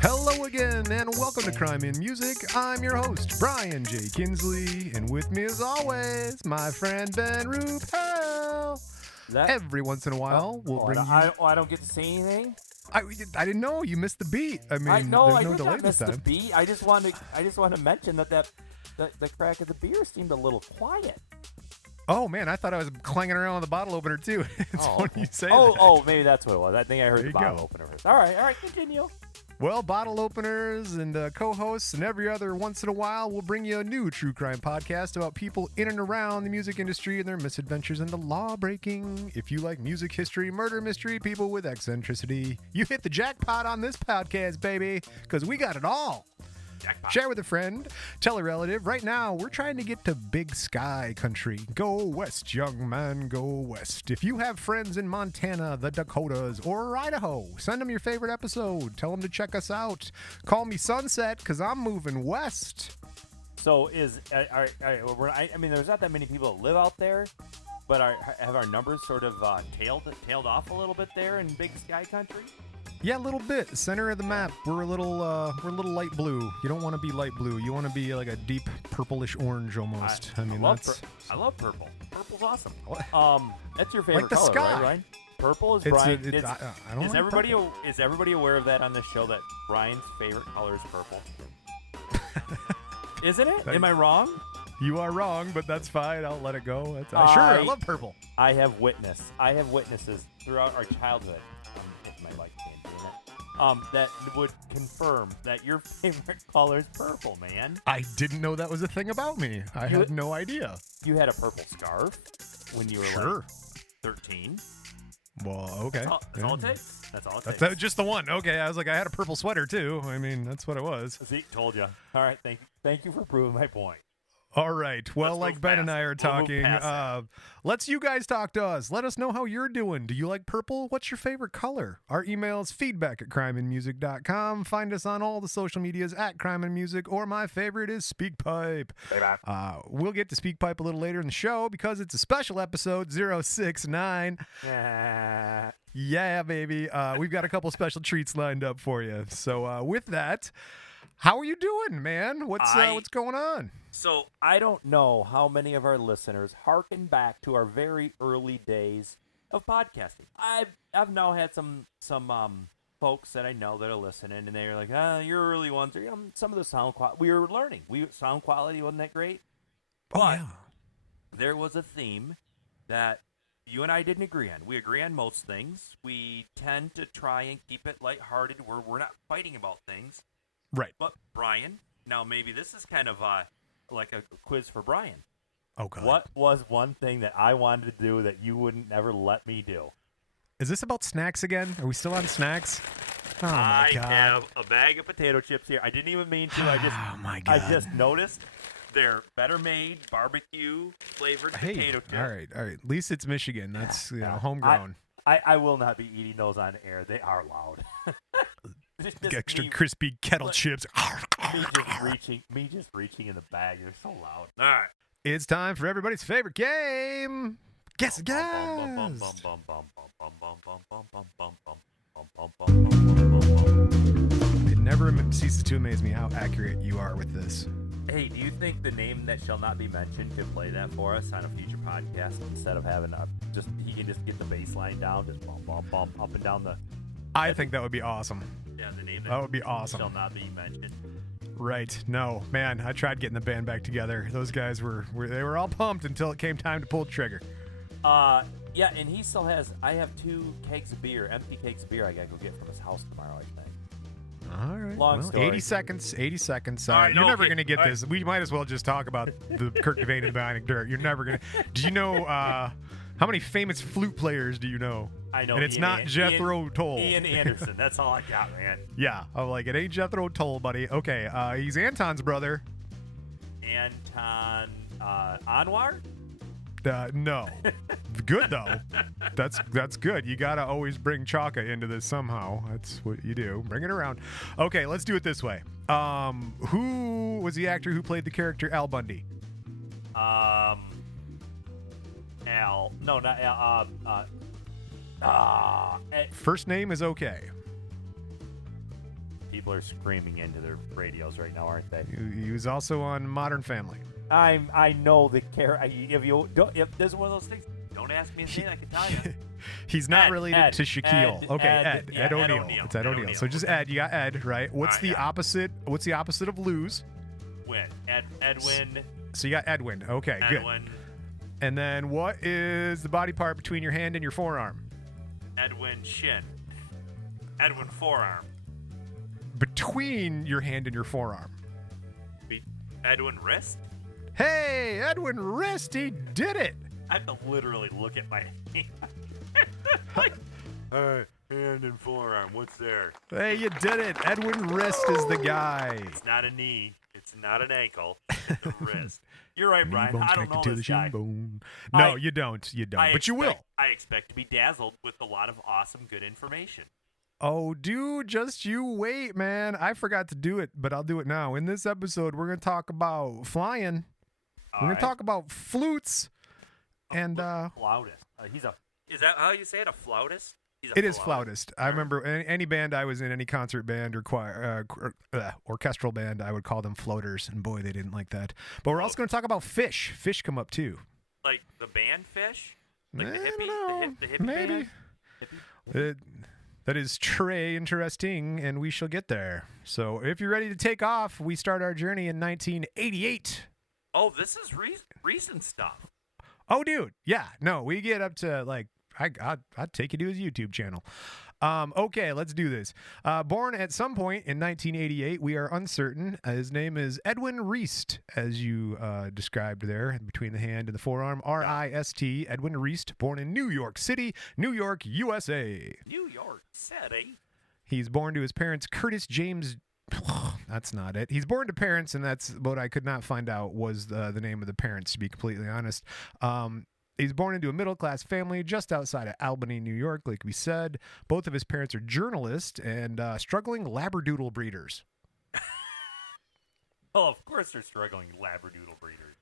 Hello again, and welcome to Crime in Music. I'm your host, Brian J. Kinsley, and with me as always, my friend Ben Rupel. Every once in a while, we'll bring you... I don't get to say anything? I didn't know. You missed the beat. I mean, I there's no did delay not miss this the time. beat. I just want to mention that the crack of the beer seemed a little quiet. Oh, man, I thought I was clanging around with a bottle opener, too. It's funny you say that. Oh, maybe that's what it was. I think I heard There the you bottle go. opener first. All right, continue. Well, bottle openers and co-hosts and every other once in a while, we'll bring you a new true crime podcast about people in and around the music industry and their misadventures into law-breaking. If you like music history, murder mystery, people with eccentricity, you hit the jackpot on this podcast, baby, because we got it all. Jackpot. Share with a friend, tell a relative. Right now, we're trying to get to Big Sky country. Go west, young man, go west. If you have friends in Montana, the Dakotas, or Idaho, send them your favorite episode. Tell them to check us out. Call me Sunset, because I'm moving west. So there's not that many people that live out there, but have our numbers sort of tailed off a little bit there in Big Sky Country? Yeah, a little bit. Center of the map. We're a little light blue. You don't want to be light blue. You want to be like a deep purplish orange almost. I love purple. Purple's awesome. That's your favorite Like the color, sky. right, Ryan? Purple is It's Brian. I don't like purple. Is everybody aware of that on this show? That Brian's favorite color is purple. Isn't it? Am I wrong? You are wrong, but that's fine. I'll let it go. I love purple. I have witnesses throughout our childhood. My wife can't do that. That would confirm that your favorite color is purple, man. I didn't know that was a thing about me. I had no idea. You had a purple scarf when you were like 13. Well, okay. That's all it takes. That's all it takes. That's just the one. Okay, I was like, I had a purple sweater too. I mean, that's what it was. See, told you. All right, thank you for proving my point. All right. Well, like Ben and I are talking, let's you guys talk to us. Let us know how you're doing. Do you like purple? What's your favorite color? Our email is feedback@crimeandmusic.com. Find us on all the social medias at Crime and Music, or my favorite is SpeakPipe. We'll get to SpeakPipe a little later in the show because it's a special episode 069. Yeah, baby. We've got a couple special treats lined up for you. So with that, how are you doing, man? What's going on? So I don't know how many of our listeners harken back to our very early days of podcasting. I've now had some folks that I know that are listening, and they're like, your early ones are some of the sound quality. We were learning. Sound quality wasn't that great. But there was a theme that you and I didn't agree on. We agree on most things. We tend to try and keep it lighthearted where we're not fighting about things. Right. But Brian, now maybe this is kind of like a quiz for Brian. Oh, God. What was one thing that I wanted to do that you wouldn't never let me do? Is this about snacks again? Are we still on snacks? Oh, my God. I have a bag of potato chips here. I didn't even mean to. Oh, my God. I just noticed they're better made, barbecue flavored potato chips. All right. At least it's Michigan. That's homegrown. I will not be eating those on air. They are loud. Extra crispy kettle chips. Me just reaching in the bag. They're so loud. All right. It's time for everybody's favorite game. Guess again. It never ceases to amaze me how accurate you are with this. Hey, do you think the name that shall not be mentioned could play that for us on a future podcast instead of having he can just get the bass line down, just bump, bump, bump, up and down the... I think that would be awesome. Yeah, the name that would be awesome. Shall not be mentioned. Right. No, man, I tried getting the band back together. Those guys they were all pumped until it came time to pull the trigger. Yeah, and he still has... I have 2 kegs of beer, empty kegs of beer I gotta go get from his house tomorrow, I think. All right. Long story. 80 seconds. Right, you're never going to get this. We might as well just talk about the Kurt Cobain and the Bionic Dirt. You're never going to... Do you know... how many famous flute players do you know? I know. And it's not Jethro Tull. Ian Anderson. That's all I got, man. Yeah. I'm like, it ain't Jethro Tull, buddy. Okay. He's Anton's brother. Anton Anwar? No. Good, though. That's good. You got to always bring Chaka into this somehow. That's what you do. Bring it around. Okay, let's do it this way. Who was the actor who played the character Al Bundy? Al. No, not Al. First name is okay. He people are screaming into their radios right now, aren't they? He was also on Modern Family. I know the character. If there's one of those things, don't ask me his name. I can tell you. He's not related to Shaquille. Ed O'Neill. It's Ed O'Neill. So just Ed. You got Ed, right? What's the opposite? What's the opposite of lose? Win. Edwin. So you got Edwin. Okay, Edwin. Good. And then what is the body part between your hand and your forearm? Edwin shin. Edwin forearm. Between your hand and your forearm. Edwin wrist? Hey, Edwin Rist, he did it. I have to literally look at my hand. Like, hand and forearm, what's there? Hey, you did it. Edwin Rist is the guy. It's not a knee. It's not an ankle. It's a wrist. You're right, Brian. I don't know this guy. No, you don't. But you will. I expect to be dazzled with a lot of awesome, good information. Oh, dude, just you wait, man. I forgot to do it, but I'll do it now. In this episode, we're going to talk about flying. We're going to talk about flutes. And flautist. Is that how you say it? A flautist? It is flautist. I remember any band I was in, any concert band or choir, orchestral band, I would call them floaters, and boy, they didn't like that. But we're also going to talk about fish. Fish come up too. Like the band Fish? Like the hippie maybe. Band? That is très interesting, and we shall get there. So if you're ready to take off, we start our journey in 1988. Oh, this is recent stuff. Oh, dude. Yeah. No, we get up to like, I'd take you to his YouTube channel. Okay, let's do this. Born at some point in 1988, we are uncertain. His name is Edwin Rist, as you described there, between the hand and the forearm. R-I-S-T, Edwin Rist, born in New York City, New York, USA. New York City? He's born to his parents, Curtis James. That's not it. He's born to parents, and that's what I could not find out was the name of the parents, to be completely honest. He's born into a middle-class family just outside of Albany, New York, like we said. Both of his parents are journalists and struggling Labradoodle breeders. Oh, of course they're struggling Labradoodle breeders.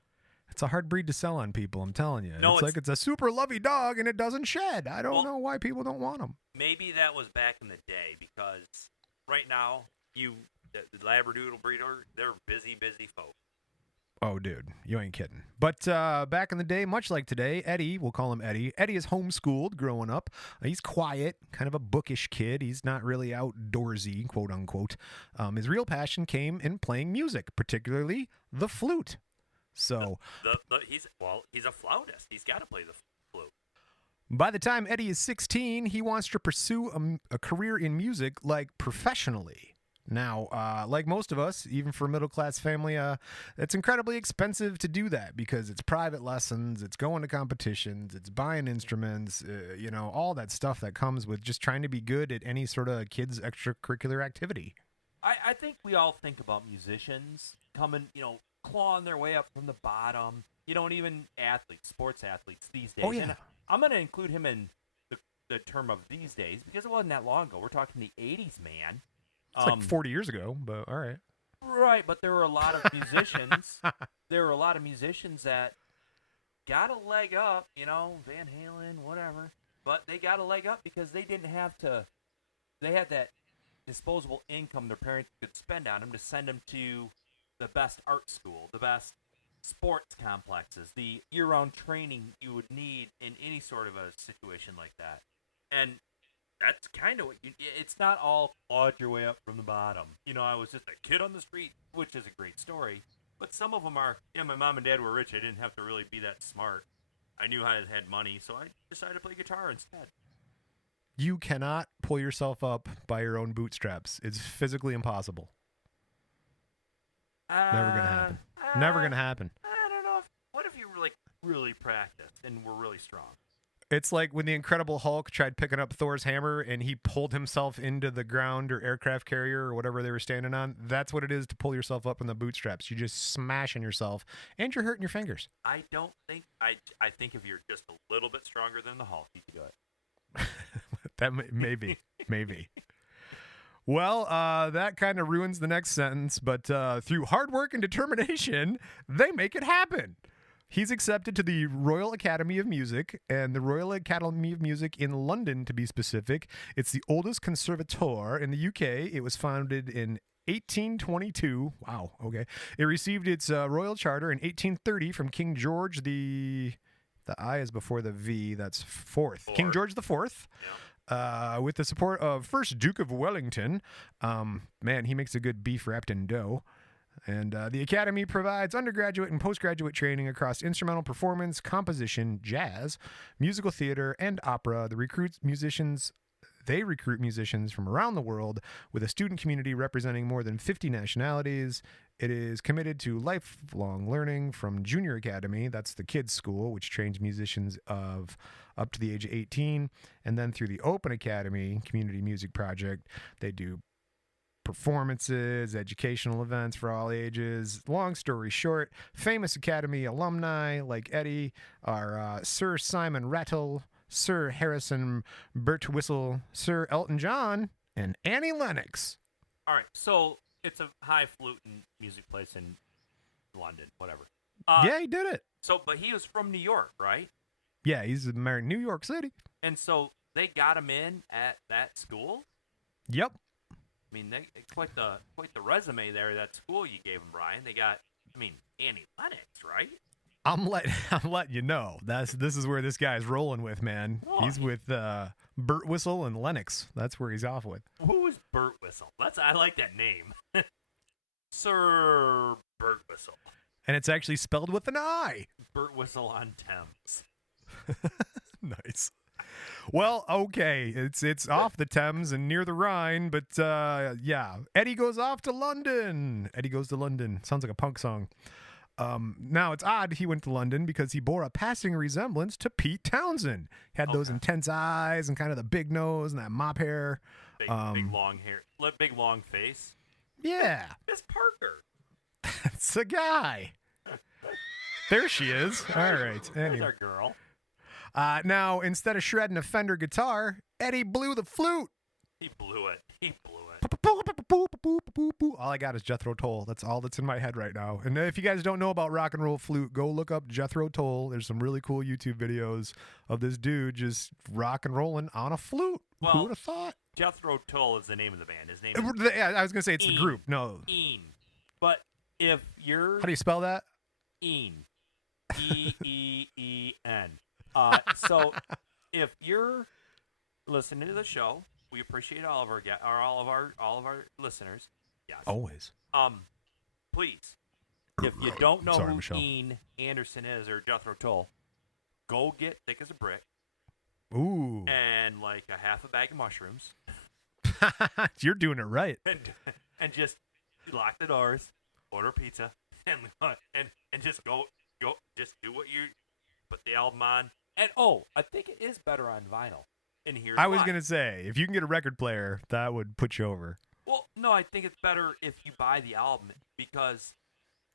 It's a hard breed to sell on people, I'm telling you. No, it's like it's a super lovey dog and it doesn't shed. I don't know why people don't want them. Maybe that was back in the day because right now, the Labradoodle breeder, they're busy folk. Oh, dude, you ain't kidding. But back in the day, much like today, Eddie, we'll call him Eddie. Eddie is homeschooled growing up. He's quiet, kind of a bookish kid. He's not really outdoorsy, quote unquote. His real passion came in playing music, particularly the flute. So he's a flautist. He's got to play the flute. By the time Eddie is 16, he wants to pursue a career in music like professionally. Now, like most of us, even for a middle-class family, it's incredibly expensive to do that because it's private lessons, it's going to competitions, it's buying instruments, all that stuff that comes with just trying to be good at any sort of kid's extracurricular activity. I think we all think about musicians coming, clawing their way up from the bottom, and even sports athletes these days. Oh, yeah. And I'm going to include him in the term of these days because it wasn't that long ago. We're talking the 80s, man. It's like 40 years ago, but all right. Right, but there were a lot of musicians. That got a leg up, Van Halen, whatever. But they got a leg up because they didn't have to. They had that disposable income their parents could spend on them to send them to the best art school, the best sports complexes, the year-round training you would need in any sort of a situation like that. And that's kind of what it's not all clawed your way up from the bottom. I was just a kid on the street, which is a great story. But some of them are, my mom and dad were rich. I didn't have to really be that smart. I knew I had money, so I decided to play guitar instead. You cannot pull yourself up by your own bootstraps. It's physically impossible. Never going to happen. Never going to happen. I don't know. What if you really practiced and were really strong? It's like when the Incredible Hulk tried picking up Thor's hammer and he pulled himself into the ground or aircraft carrier or whatever they were standing on. That's what it is to pull yourself up in the bootstraps. You're just smashing yourself and you're hurting your fingers. I don't think I think if you're just a little bit stronger than the Hulk, you could do it. That maybe. Well, that kind of ruins the next sentence, but through hard work and determination, they make it happen. He's accepted to the Royal Academy of Music, and the Royal Academy of Music in London, to be specific. It's the oldest conservatoire in the UK. It was founded in 1822. Wow. Okay. It received its royal charter in 1830 from King George the I is before the V. That's fourth. King George the Fourth. Yeah. With the support of first Duke of Wellington. Man, he makes a good beef wrapped in dough. And the Academy provides undergraduate and postgraduate training across instrumental performance, composition, jazz, musical theater, and opera. They recruit musicians from around the world with a student community representing more than 50 nationalities. It is committed to lifelong learning from Junior Academy, that's the kids' school, which trains musicians of up to the age of 18, and then through the Open Academy Community Music Project, they do performances, educational events for all ages. Long story short, famous Academy alumni like Eddie are Sir Simon Rattle, Sir Harrison Birtwistle, Sir Elton John, and Annie Lennox. All right, so it's a high flute and music place in London, whatever. Yeah, he did it. So, but he was from New York, right? Yeah, he's married in New York City. And so they got him in at that school? Yep. I mean, quite the resume there, that school you gave him, Brian. They got, Annie Lennox, right? I'm letting you know. This is where this guy's rolling with, man. Oh, he's with Burt Whistle and Lennox. That's where he's off with. Who is Burt Whistle? I like that name. Sir Burt Whistle. And it's actually spelled with an I. Burt Whistle on Thames. Nice. Well, okay, it's off the Thames and near the Rhine, but yeah, Eddie goes off to London. Eddie goes to London. Sounds like a punk song. Now, it's odd he went to London because he bore a passing resemblance to Pete Townsend. He had those intense eyes and kind of the big nose and that mop hair. Big long hair. Big long face. Yeah. It's Parker. That's a guy. There she is. All right. There's our girl. Now, instead of shredding a Fender guitar, Eddie blew the flute. He blew it. All I got is Jethro Tull. That's all that's in my head right now. And if you guys don't know about rock and roll flute, go look up Jethro Tull. There's some really cool YouTube videos of this dude just rock and rolling on a flute. Well, who would have thought? Jethro Tull is the name of the band. His name is I was going to say it's the group. No. Een. But if you're... How do you spell that? Een. E-E-E-N. So if you're listening to the show, we appreciate all of our listeners. Yes. Always. Please, if you don't know who Ian Anderson is or Jethro Tull, go get Thick as a Brick. Ooh. And like a half a bag of mushrooms. You're doing it right. And just lock the doors, order pizza, and just go just do what you put the album on. And I think it is better on vinyl. And here's I was going to say, if you can get a record player, that would put you over. Well, no, I think it's better if you buy the album because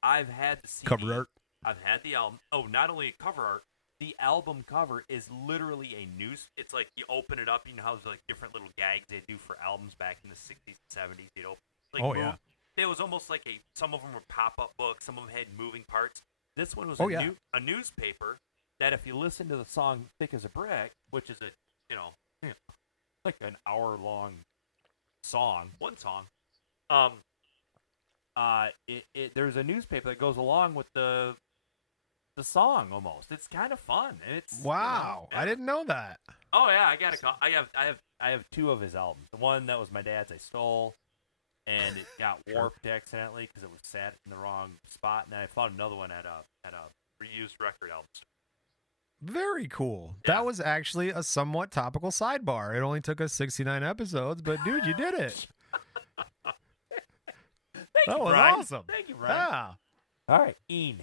I've had the CD. Cover art. I've had the album. Oh, not only cover art, the album cover is literally a news. It's like you open it up. You know how there's like different little gags they do for albums back in the 60s and 70s. You know, like yeah. It was almost like some of them were pop-up books. Some of them had moving parts. This one was a newspaper that if you listen to the song Thick as a Brick, which is like an hour-long song, one song, there's a newspaper that goes along with the song almost. It's kind of fun. And it's wow. I didn't know that. Oh yeah, I have two of his albums. The one that was my dad's I stole, and it got warped accidentally because it was sat in the wrong spot. And then I found another one at a reused record album. Very cool. Yeah. That was actually a somewhat topical sidebar. It only took us 69 episodes, but dude, you did it. That was Brian. Awesome. Thank you, Brian. Yeah. All right, Een.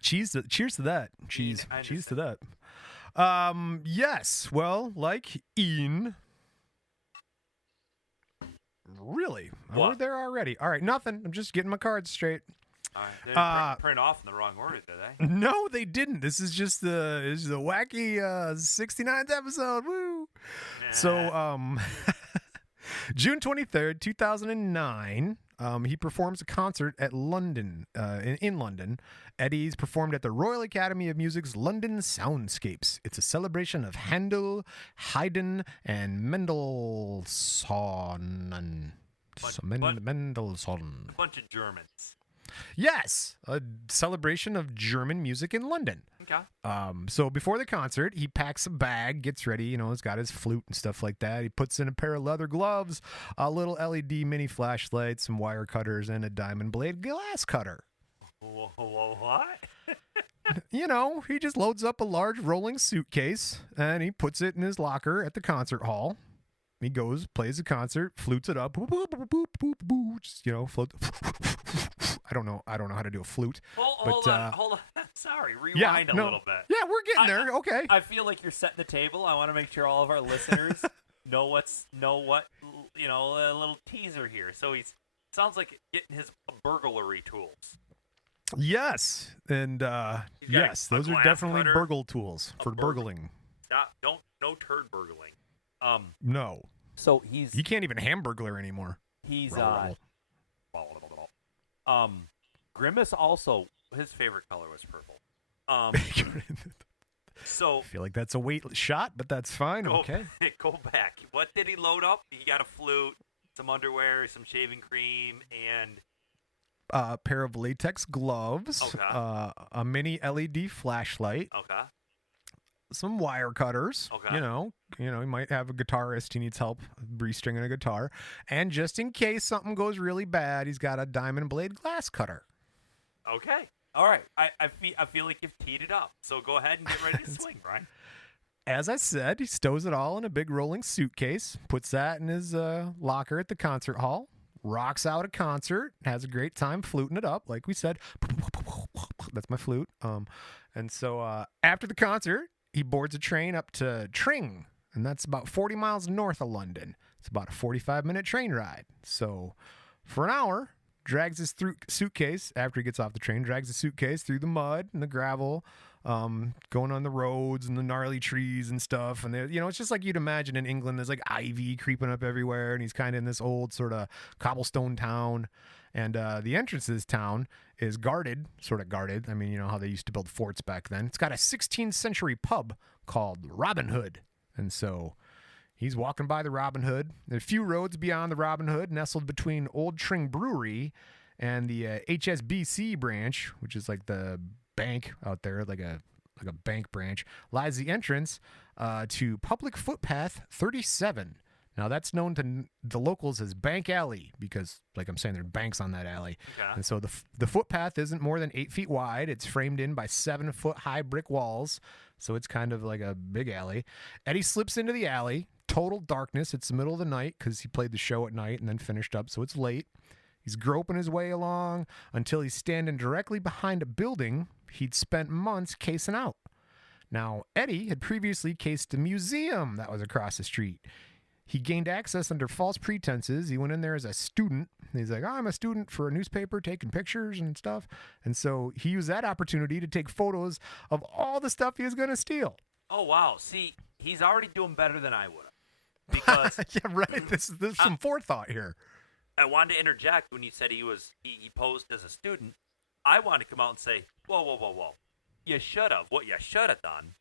Cheers to that. Cheers to that. Yes. Well, like Een. Really? We're there already. All right, nothing. I'm just getting my cards straight. They didn't print off in the wrong order, did they? No, they didn't. This is just the wacky 69th episode. Woo! Nah. So, June 23rd, 2009, He performs a concert at London, in London. Eddie's performed at the Royal Academy of Music's London Soundscapes. It's a celebration of Handel, Haydn, and Mendelssohn. Mendelssohn. A bunch of Germans. Yes, a celebration of German music in London. Okay. So before the concert, he packs a bag, gets ready, he's got his flute and stuff like that. He puts in a pair of leather gloves, a little LED mini flashlight, some wire cutters, and a diamond blade glass cutter. What? He just loads up a large rolling suitcase, and he puts it in his locker at the concert hall. He goes, plays the concert, flutes it up, just, float. I don't know how to do a flute. Hold on. Sorry, rewind a little bit. Yeah, we're getting there. Okay. I feel like you're setting the table. I want to make sure all of our listeners know what a little teaser here. So sounds like getting his burglary tools. Yes, and yes, those are definitely burgle tools for burgling. Stop! No turd burgling. No. So he can't even hamburglar anymore. He's Grimace also, his favorite color was purple. So I feel like that's a weight shot, but that's fine. Okay. Go back. What did he load up? He got a flute, some underwear, some shaving cream, and a pair of latex gloves. Okay. A mini LED flashlight. Okay. Some wire cutters. Okay. He might have a guitarist. He needs help restringing a guitar. And just in case something goes really bad, he's got a diamond blade glass cutter. Okay. All right. I feel like you've teed it up. So go ahead and get ready to swing, Brian. As I said, he stows it all in a big rolling suitcase, puts that in his locker at the concert hall, rocks out a concert, has a great time fluting it up, like we said. That's my flute. And so after the concert, he boards a train up to Tring, and that's about 40 miles north of London. It's about a 45-minute train ride. So for an hour, drags his suitcase, after he gets off the train, drags the suitcase through the mud and the gravel, going on the roads and the gnarly trees and stuff. And, it's just like you'd imagine in England. There's like ivy creeping up everywhere, and he's kind of in this old sort of cobblestone town. And the entrance to this town is sort of guarded. I mean, how they used to build forts back then. It's got a 16th century pub called Robin Hood. And so he's walking by the Robin Hood. There's a few roads beyond the Robin Hood, nestled between Old Tring Brewery and the HSBC branch, which is like the bank out there, like a bank branch, lies the entrance to Public Footpath 37. Now, that's known to the locals as Bank Alley because, like I'm saying, there are banks on that alley. Okay. And so the footpath isn't more than 8 feet wide. It's framed in by 7-foot-high brick walls, so it's kind of like a big alley. Eddie slips into the alley, total darkness. It's the middle of the night because he played the show at night and then finished up, so it's late. He's groping his way along until he's standing directly behind a building he'd spent months casing out. Now, Eddie had previously cased a museum that was across the street. He gained access under false pretenses. He went in there as a student. He's like, I'm a student for a newspaper, taking pictures and stuff. And so he used that opportunity to take photos of all the stuff he was going to steal. Oh, wow. See, he's already doing better than I would have. Because yeah, right. There's some forethought here. I wanted to interject when you said he posed as a student. I wanted to come out and say, whoa. You should have. What you should have done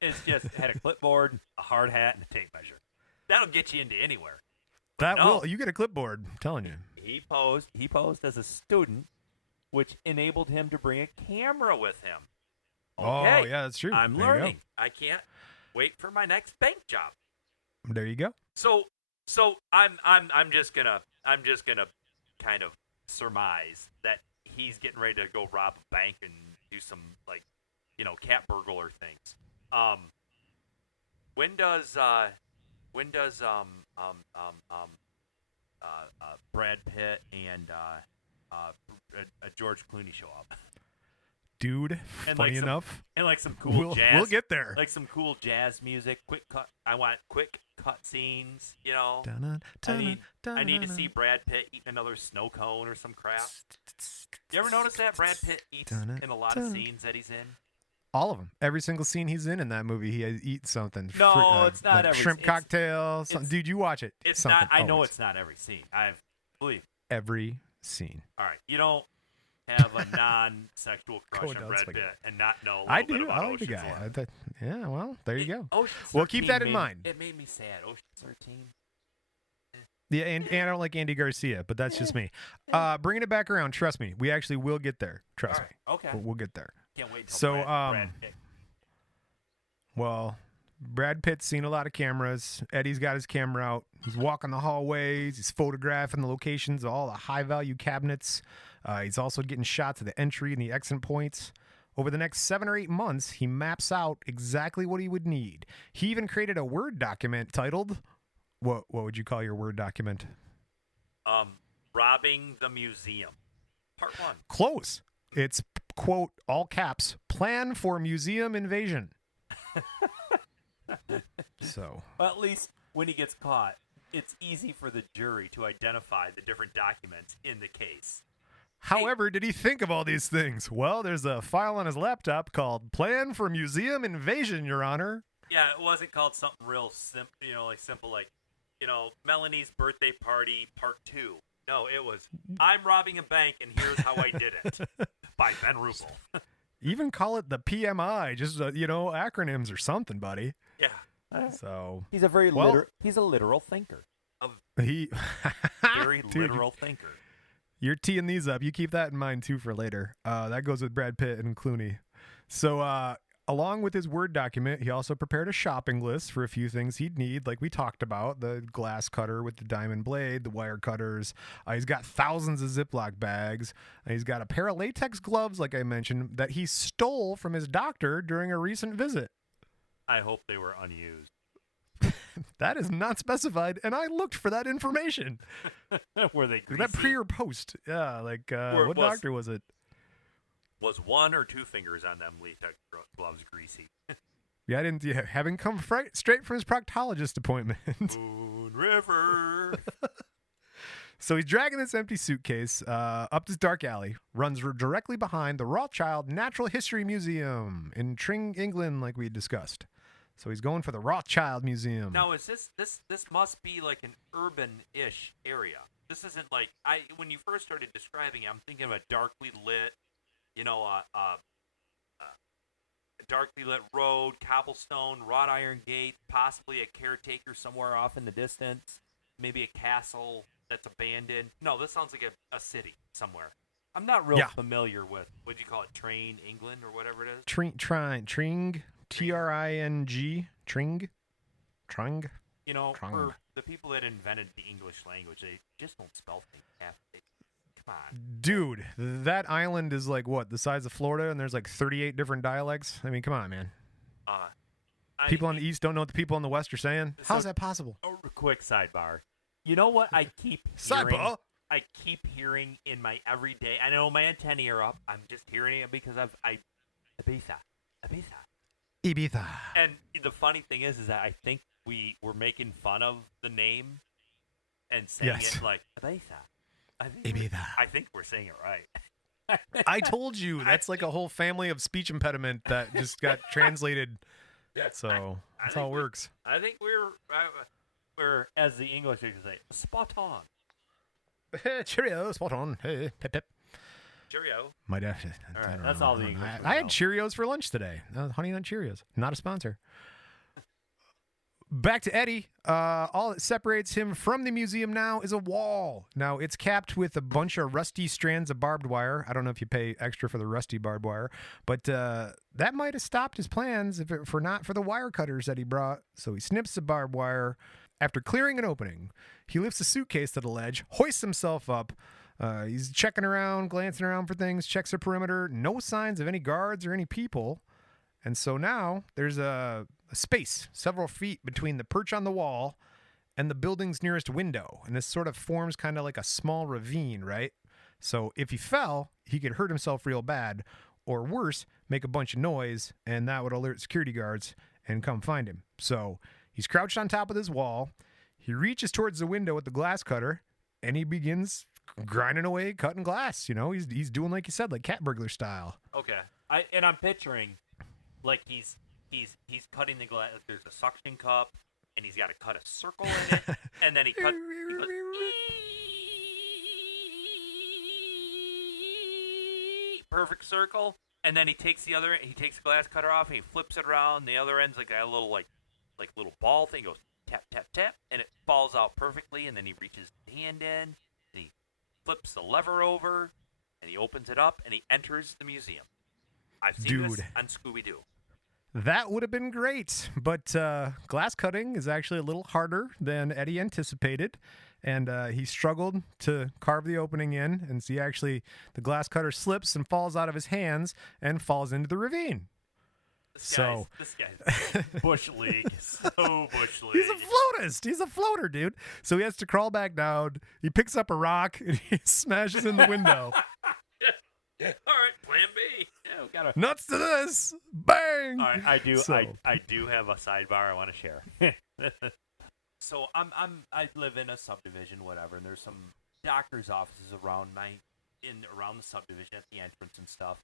is just had a clipboard, a hard hat, and a tape measure. That'll get you into anywhere. You get a clipboard, I'm telling you. He posed as a student, which enabled him to bring a camera with him. Okay. Oh, yeah, that's true. I'm learning. I can't wait for my next bank job. There you go. So I'm just gonna kind of surmise that he's getting ready to go rob a bank and do some cat burglar things. When does Brad Pitt and George Clooney show up? Dude, and funny enough. And some cool jazz. We'll get there. Like some cool jazz music. I want quick cut scenes, I need to see Brad Pitt eating another snow cone or some crap. You ever notice that? Brad Pitt eats in a lot of scenes that he's in. All of them. Every single scene he's in that movie, he eats something. No, it's not like every shrimp cocktail. Dude, you watch it. It's not. I know it's not every scene. I believe every scene. All right, you don't have a non-sexual crush on Brad like Pitt and not know a little I bit do. about I like the Ocean's guy. 11. Yeah, well, there you go. Ocean's Well, keep 13 that in mind. It made me sad. Ocean's 13. Yeah, and I don't like Andy Garcia, but that's just me. Bringing it back around, trust me, we actually will get there. Trust me. Okay. We'll get there. Can't wait until So, Brad Pitt. Well, Brad Pitt's seen a lot of cameras. Eddie's got his camera out. He's walking the hallways. He's photographing the locations of all the high-value cabinets. He's also getting shots of the entry and the exit points. Over the next 7 or 8 months, he maps out exactly what he would need. He even created a Word document titled, what would you call your Word document? Robbing the Museum. Part 1. Close. It's, quote, all caps, plan for museum invasion. So. Well, at least when he gets caught, it's easy for the jury to identify the different documents in the case. However, did he think of all these things? Well, there's a file on his laptop called Plan for Museum Invasion, Your Honor. Yeah, it wasn't called something real simple like, Melanie's birthday party part 2. No, it was, I'm robbing a bank and here's how I did it by Ben Rupel. Even call it the PMI, just, acronyms or something, buddy. Yeah. So he's a he's a literal thinker. Very literal thinker. You're teeing these up. You keep that in mind, too, for later. That goes with Brad Pitt and Clooney. So, along with his Word document, he also prepared a shopping list for a few things he'd need, like we talked about, the glass cutter with the diamond blade, the wire cutters. He's got thousands of Ziploc bags. He's got a pair of latex gloves, like I mentioned, that he stole from his doctor during a recent visit. I hope they were unused. That is not specified, and I looked for that information. Were they greasy? Was that pre or post? Yeah, what doctor was it? Was 1 or 2 fingers on them latex gloves greasy? Yeah, I didn't. Yeah, having come straight from his proctologist appointment. Moon River. So he's dragging this empty suitcase up this dark alley, runs directly behind the Rothschild Natural History Museum in Tring, England, like we discussed. So he's going for the Rothschild Museum. Now, is this must be like an urban-ish area? This isn't like when you first started describing it, I'm thinking of a darkly lit, darkly lit road, cobblestone, wrought iron gate, possibly a caretaker somewhere off in the distance, maybe a castle that's abandoned. No, this sounds like a city somewhere. I'm not real familiar with, what do you call it, Train, England, or whatever it is? Tring, Tring. Tring. For the people that invented the English language, they just don't spell things half. Come on. Dude, that island is like what, the size of Florida, and there's like 38 different dialects? I mean, come on, man. People on the East don't know what the people on the West are saying? How's that possible? A quick sidebar. You know what I keep hearing? Sidebar? I keep hearing in my everyday. I know my antennae are up. I'm just hearing it because Ibiza. And the funny thing is that I think we were making fun of the name and saying it like Ibiza. I think we're saying it right. I told you that's like a whole family of speech impediment that just got translated. So that's how it works. I think we're, as the English would say, spot on. Cheerio, spot on. Hey, pip pip. Cheerio. Might have to. All right, that's all the English. I had Cheerios for lunch today. Honey Nut Cheerios. Not a sponsor. Back to Eddie. All that separates him from the museum now is a wall. Now, it's capped with a bunch of rusty strands of barbed wire. I don't know if you pay extra for the rusty barbed wire, but that might have stopped his plans if it were not for the wire cutters that he brought. So he snips the barbed wire. After clearing an opening, he lifts a suitcase to the ledge, hoists himself up. He's checking around, glancing around for things, checks the perimeter. No signs of any guards or any people. And so now there's a space several feet between the perch on the wall and the building's nearest window. And this sort of forms kind of like a small ravine, right? So if he fell, he could hurt himself real bad, or worse, make a bunch of noise, and that would alert security guards and come find him. So he's crouched on top of this wall. He reaches towards the window with the glass cutter, and he begins grinding away, cutting glass. He's doing like you said, like cat burglar style. Okay, I'm picturing like he's cutting the glass. There's a suction cup, and he's got to cut a circle in it, and then he goes, perfect circle, and then he takes the glass cutter off, and he flips it around. The other end's like a little like little ball thing. He goes tap tap tap, and it falls out perfectly. And then he reaches his hand in, and he flips the lever over, and he opens it up, and he enters the museum. I've seen this on Scooby-Doo. That would have been great, but glass cutting is actually a little harder than Eddie anticipated, and he struggled to carve the opening in, and see actually the glass cutter slips and falls out of his hands and falls into the ravine. This guy's Bush League. So Bush League. He's a flautist. He's a floater, dude. So he has to crawl back down. He picks up a rock and he smashes in the window. All right, plan B. Yeah, we gotta... Nuts to this. Bang. All right, I do have a sidebar I want to share. So I live in a subdivision, whatever, and there's some doctor's offices around the subdivision at the entrance and stuff.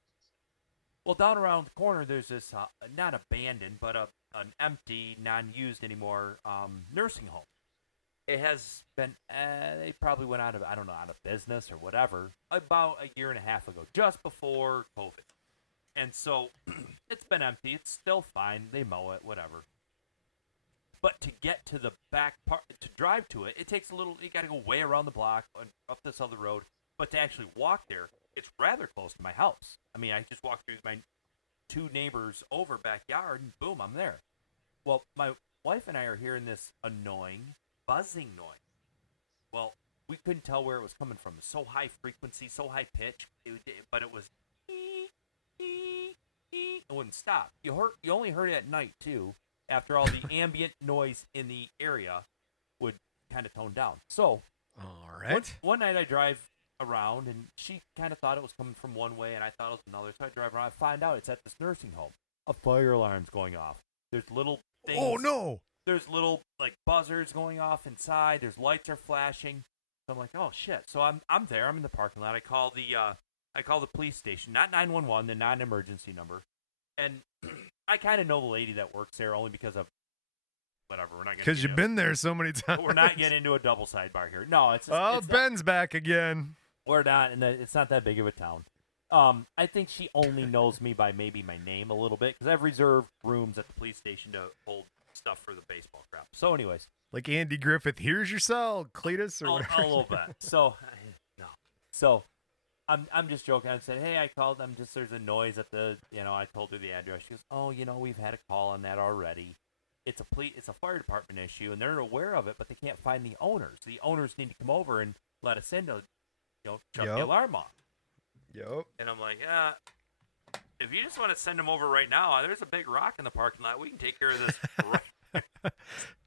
Well, down around the corner, there's this not abandoned, but an empty, non-used anymore nursing home. It has been, they probably went out of business or whatever about a year and a half ago, just before COVID. And so it's been empty. It's still fine. They mow it, whatever. But to get to the back part, to drive to it, it takes a little, you got to go way around the block, up this other road. But to actually walk there, it's rather close to my house. I mean, I just walk through my 2 neighbors over backyard, and boom, I'm there. Well, my wife and I are hearing this annoying buzzing noise. Well, we couldn't tell where it was coming from. It was so high frequency, so high pitch, but it was it wouldn't stop. You only heard it at night too, after all the ambient noise in the area would kind of tone down. So, all right. One night I drive around, and she kind of thought it was coming from one way, and I thought it was another. So I drive around, I find out it's at this nursing home. A fire alarm's going off. There's little things. Oh no! There's little like buzzers going off inside. There's lights are flashing. So I'm like, oh shit. So I'm there. I'm in the parking lot. I call the police station, not 911, the non-emergency number, and I kind of know the lady that works there only because of whatever. We're not because you've been there so many times. We're not getting into a double sidebar here. No, it's Ben's back again. We're not, and it's not that big of a town. I think she only knows me by maybe my name a little bit because I've reserved rooms at the police station to hold stuff for the baseball crap. So, anyways, like Andy Griffith, here's your cell, Cletus, or whatever. A little bit. So, no. So, I'm just joking. I said, hey, I called. There's a noise at the, I told her the address. She goes, oh, we've had a call on that already. It's a fire department issue, and they're aware of it, but they can't find the owners. The owners need to come over and let us in to, shut the alarm off. Yep. And I'm like, yeah. If you just want to send them over right now, there's a big rock in the parking lot. We can take care of this right.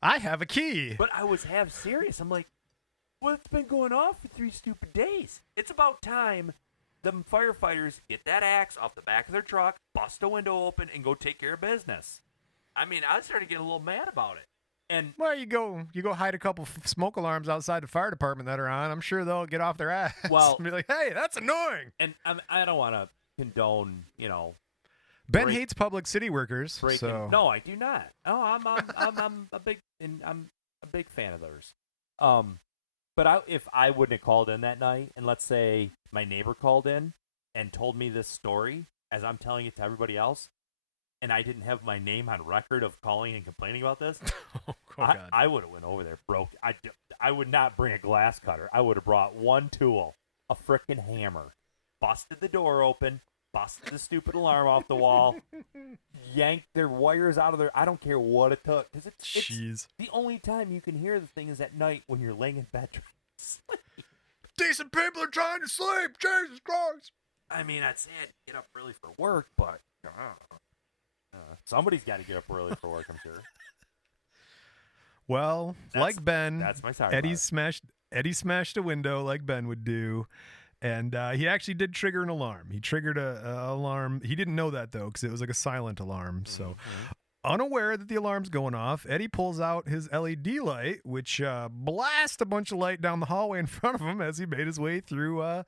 I have a key. But I was half serious. I'm like, well, it's been going off for 3 stupid days. It's about time them firefighters get that axe off the back of their truck, bust a window open, and go take care of business. I mean, I started getting a little mad about it. And well, you go hide a couple smoke alarms outside the fire department that are on. I'm sure they'll get off their ass. Well, and be like, hey, that's annoying. And I don't want to condone, Ben hates public city workers. So. No, I do not. Oh, I'm a big fan of theirs. But if I wouldn't have called in that night, and let's say my neighbor called in and told me this story as I'm telling it to everybody else, and I didn't have my name on record of calling and complaining about this, I would have went over there, broke. I would not bring a glass cutter. I would have brought one tool, a frickin' hammer, busted the door open, busted the stupid alarm off the wall, yanked their wires out of there. I don't care what it took. Because it's the only time you can hear the thing is at night when you're laying in bed trying to sleep. Decent people are trying to sleep. Jesus Christ. I mean, I'd say I'd get up early for work, but somebody's got to get up early for work, I'm sure. Well, like Ben, that's my sorry. Eddie smashed a window like Ben would do. And he actually did trigger an alarm. He triggered a alarm. He didn't know that, though, because it was like a silent alarm. So unaware that the alarm's going off, Eddie pulls out his LED light, which blasts a bunch of light down the hallway in front of him as he made his way through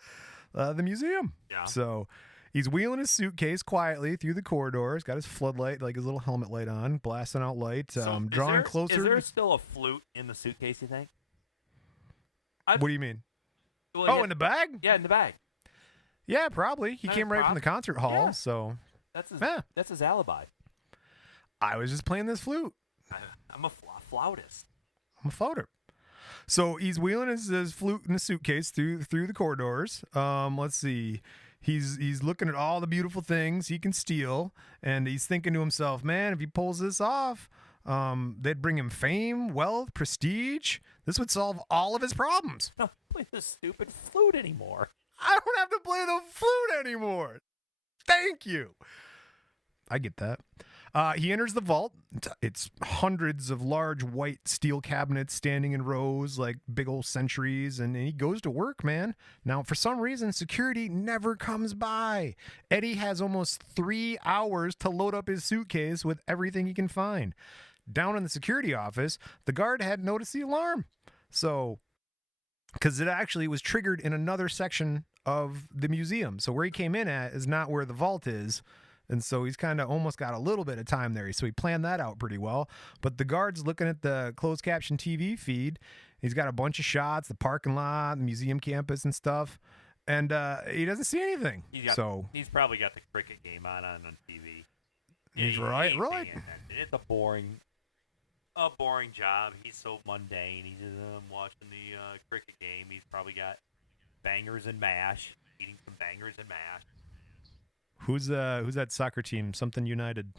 the museum. Yeah. So he's wheeling his suitcase quietly through the corridors, got his floodlight, like his little helmet light on, blasting out light, drawing closer. Is there still a flute in the suitcase, you think? What do you mean? Well, in the bag? Yeah, in the bag. Yeah, probably. He came right from the concert hall, Yeah. so That's his alibi. I was just playing this flute. I'm a flautist. I'm a floater. So he's wheeling his flute in a suitcase through the corridors. Let's see. He's looking at all the beautiful things he can steal, and he's thinking to himself, man, if he pulls this off, they'd bring him fame, wealth, prestige. This would solve all of his problems. I don't play this stupid flute anymore. I don't have to play the flute anymore. Thank you. I get that. He enters the vault. It's hundreds of large white steel cabinets standing in rows like big old sentries, and he goes to work, man. Now, for some reason, security never comes by. Eddie has almost 3 hours to load up his suitcase with everything he can find. Down in the security office, the guard hadn't noticed the alarm. So, because it actually was triggered in another section of the museum. So where he came in at is not where the vault is. And so he's kind of almost got a little bit of time there. So he planned that out pretty well. But the guard's looking at the closed caption TV feed. He's got a bunch of shots, the parking lot, the museum campus and stuff. And he doesn't see anything. He's probably got the cricket game on TV. He's right. It's a boring job. He's so mundane. He's just watching the cricket game. He's probably got bangers and mash, eating some bangers and mash. Who's that soccer team? Something United.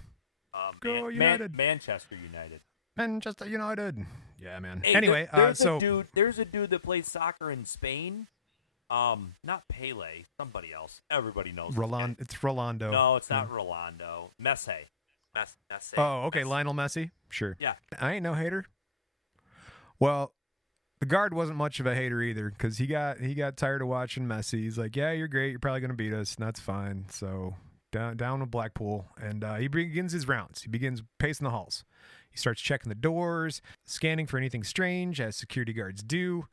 Go United. Manchester United. Manchester United. Yeah, man. Hey, anyway, there's a dude that plays soccer in Spain. Not Pele, somebody else. Everybody knows. It's Rolando. No, it's not Rolando. Messi. Oh, okay, Lionel Messi. Sure. Yeah. I ain't no hater. Well, the guard wasn't much of a hater either, because he got tired of watching Messi. He's like, yeah, you're great. You're probably going to beat us, and that's fine. So down with Blackpool, and he begins his rounds. He begins pacing the halls. He starts checking the doors, scanning for anything strange, as security guards do.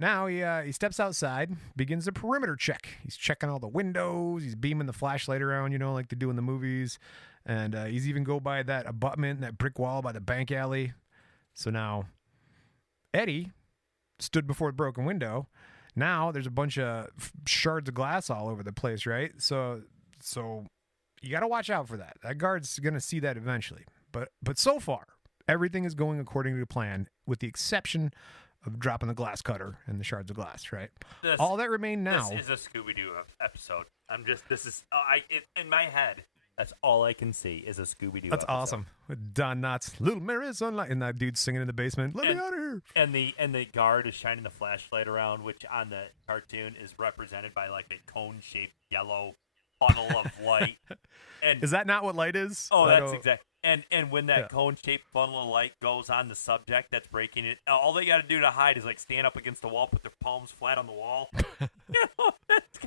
Now he steps outside, begins a perimeter check. He's checking all the windows. He's beaming the flashlight around, like they do in the movies. And he's even go by that abutment, that brick wall by the bank alley. So now Eddie stood before the broken window. Now there's a bunch of shards of glass all over the place, right? So you got to watch out for that. That guard's going to see that eventually. But so far, everything is going according to plan, with the exception of dropping the glass cutter and the shards of glass, right? All that remain now. This is a Scooby-Doo episode. In my head, that's all I can see is a Scooby-Doo That's episode. awesome. With Don Knotts, Little Mary Sunlight, and that dude singing in the basement, let me out of here. And the guard is shining the flashlight around, which on the cartoon is represented by like a cone-shaped yellow funnel of light. And is that not what light is? Oh, that's exactly. And when that cone-shaped funnel of light goes on the subject that's breaking it, all they got to do to hide is like stand up against the wall, put their palms flat on the wall.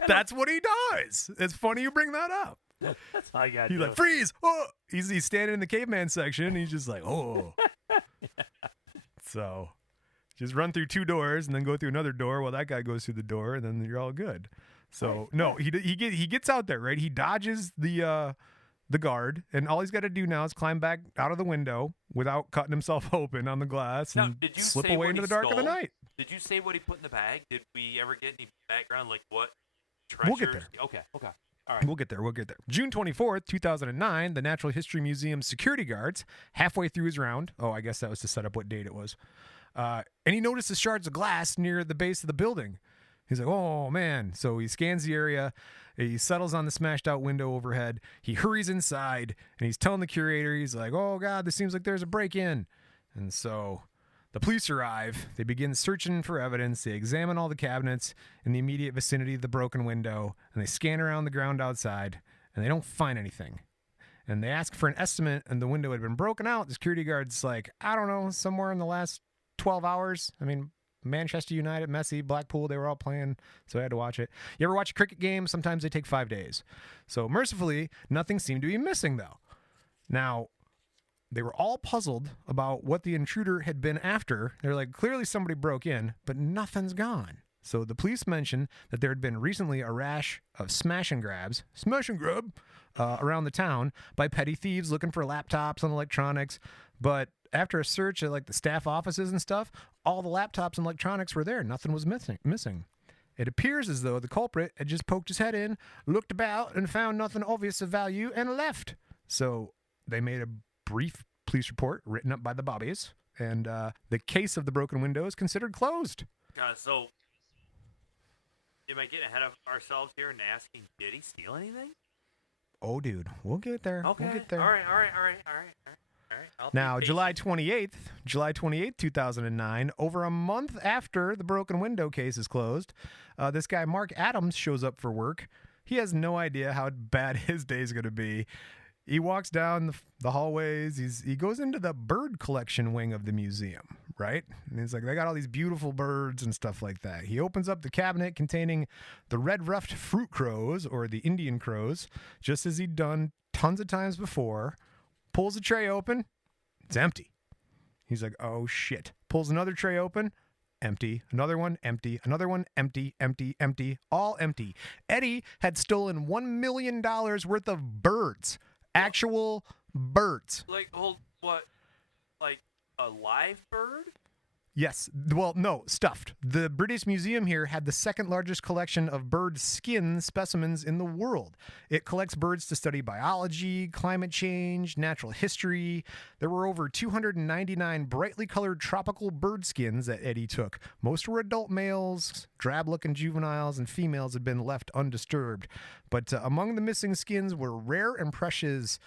That's what he does. It's funny you bring that up. That's all you got to do. He's like, freeze! Oh! He's standing in the caveman section, and he's just like, oh. So, just run through 2 doors, and then go through another door while that guy goes through the door, and then you're all good. So, no, he gets out there, right? He dodges the guard, and all he's got to do now is climb back out of the window without cutting himself open on the glass and slip away into the dark of the night. Did you say what he put in the bag? Did we ever get any background, like what treasures? We'll get there. Okay. All right. We'll get there. June 24th, 2009, the Natural History Museum security guards, halfway through his round, I guess that was to set up what date it was, and he notices shards of glass near the base of the building. He's like, oh, man. So he scans the area. He settles on the smashed out window overhead. He hurries inside, and he's telling the curator, he's like, oh, God, this seems like there's a break-in. And so the police arrive. They begin searching for evidence. They examine all the cabinets in the immediate vicinity of the broken window, and they scan around the ground outside, and they don't find anything. And they ask for an estimate, and the window had been broken out. The security guard's like, I don't know, somewhere in the last 12 hours. I mean, Manchester United, Messi, Blackpool, they were all playing, so I had to watch it. You ever watch a cricket game? Sometimes they take 5 days. So mercifully, nothing seemed to be missing, though. Now, they were all puzzled about what the intruder had been after. They're like, clearly somebody broke in, but nothing's gone. So the police mentioned that there had been recently a rash of smash and grab, around the town by petty thieves looking for laptops and electronics. But after a search at like the staff offices and stuff, all the laptops and electronics were there. Nothing was missing. It appears as though the culprit had just poked his head in, looked about, and found nothing obvious of value and left. So they made a brief police report written up by the Bobbies, and the case of the broken window is considered closed. So, am I getting ahead of ourselves here and asking, did he steal anything? Oh, dude, we'll get there. Okay. We'll get there. All right. Now, July 28th, 2009, over a month after the broken window case is closed, this guy, Mark Adams, shows up for work. He has no idea how bad his day is going to be. He walks down the hallways. He goes into the bird collection wing of the museum, right? And he's like, they got all these beautiful birds and stuff like that. He opens up the cabinet containing the red-ruffed fruit crows, or the Indian crows, just as he'd done tons of times before. Pulls the tray open. It's empty. He's like, oh, shit. Pulls another tray open. Empty. Another one, empty. Another one, empty, empty, empty. All empty. Eddie had stolen $1 million worth of birds. Actual birds. Like, what? Like a live bird? Yes. Well, no, stuffed. The British Museum here had the second largest collection of bird skin specimens in the world. It collects birds to study biology, climate change, natural history. There were over 299 brightly colored tropical bird skins that Eddie took. Most were adult males, drab-looking juveniles, and females had been left undisturbed. But among the missing skins were rare and precious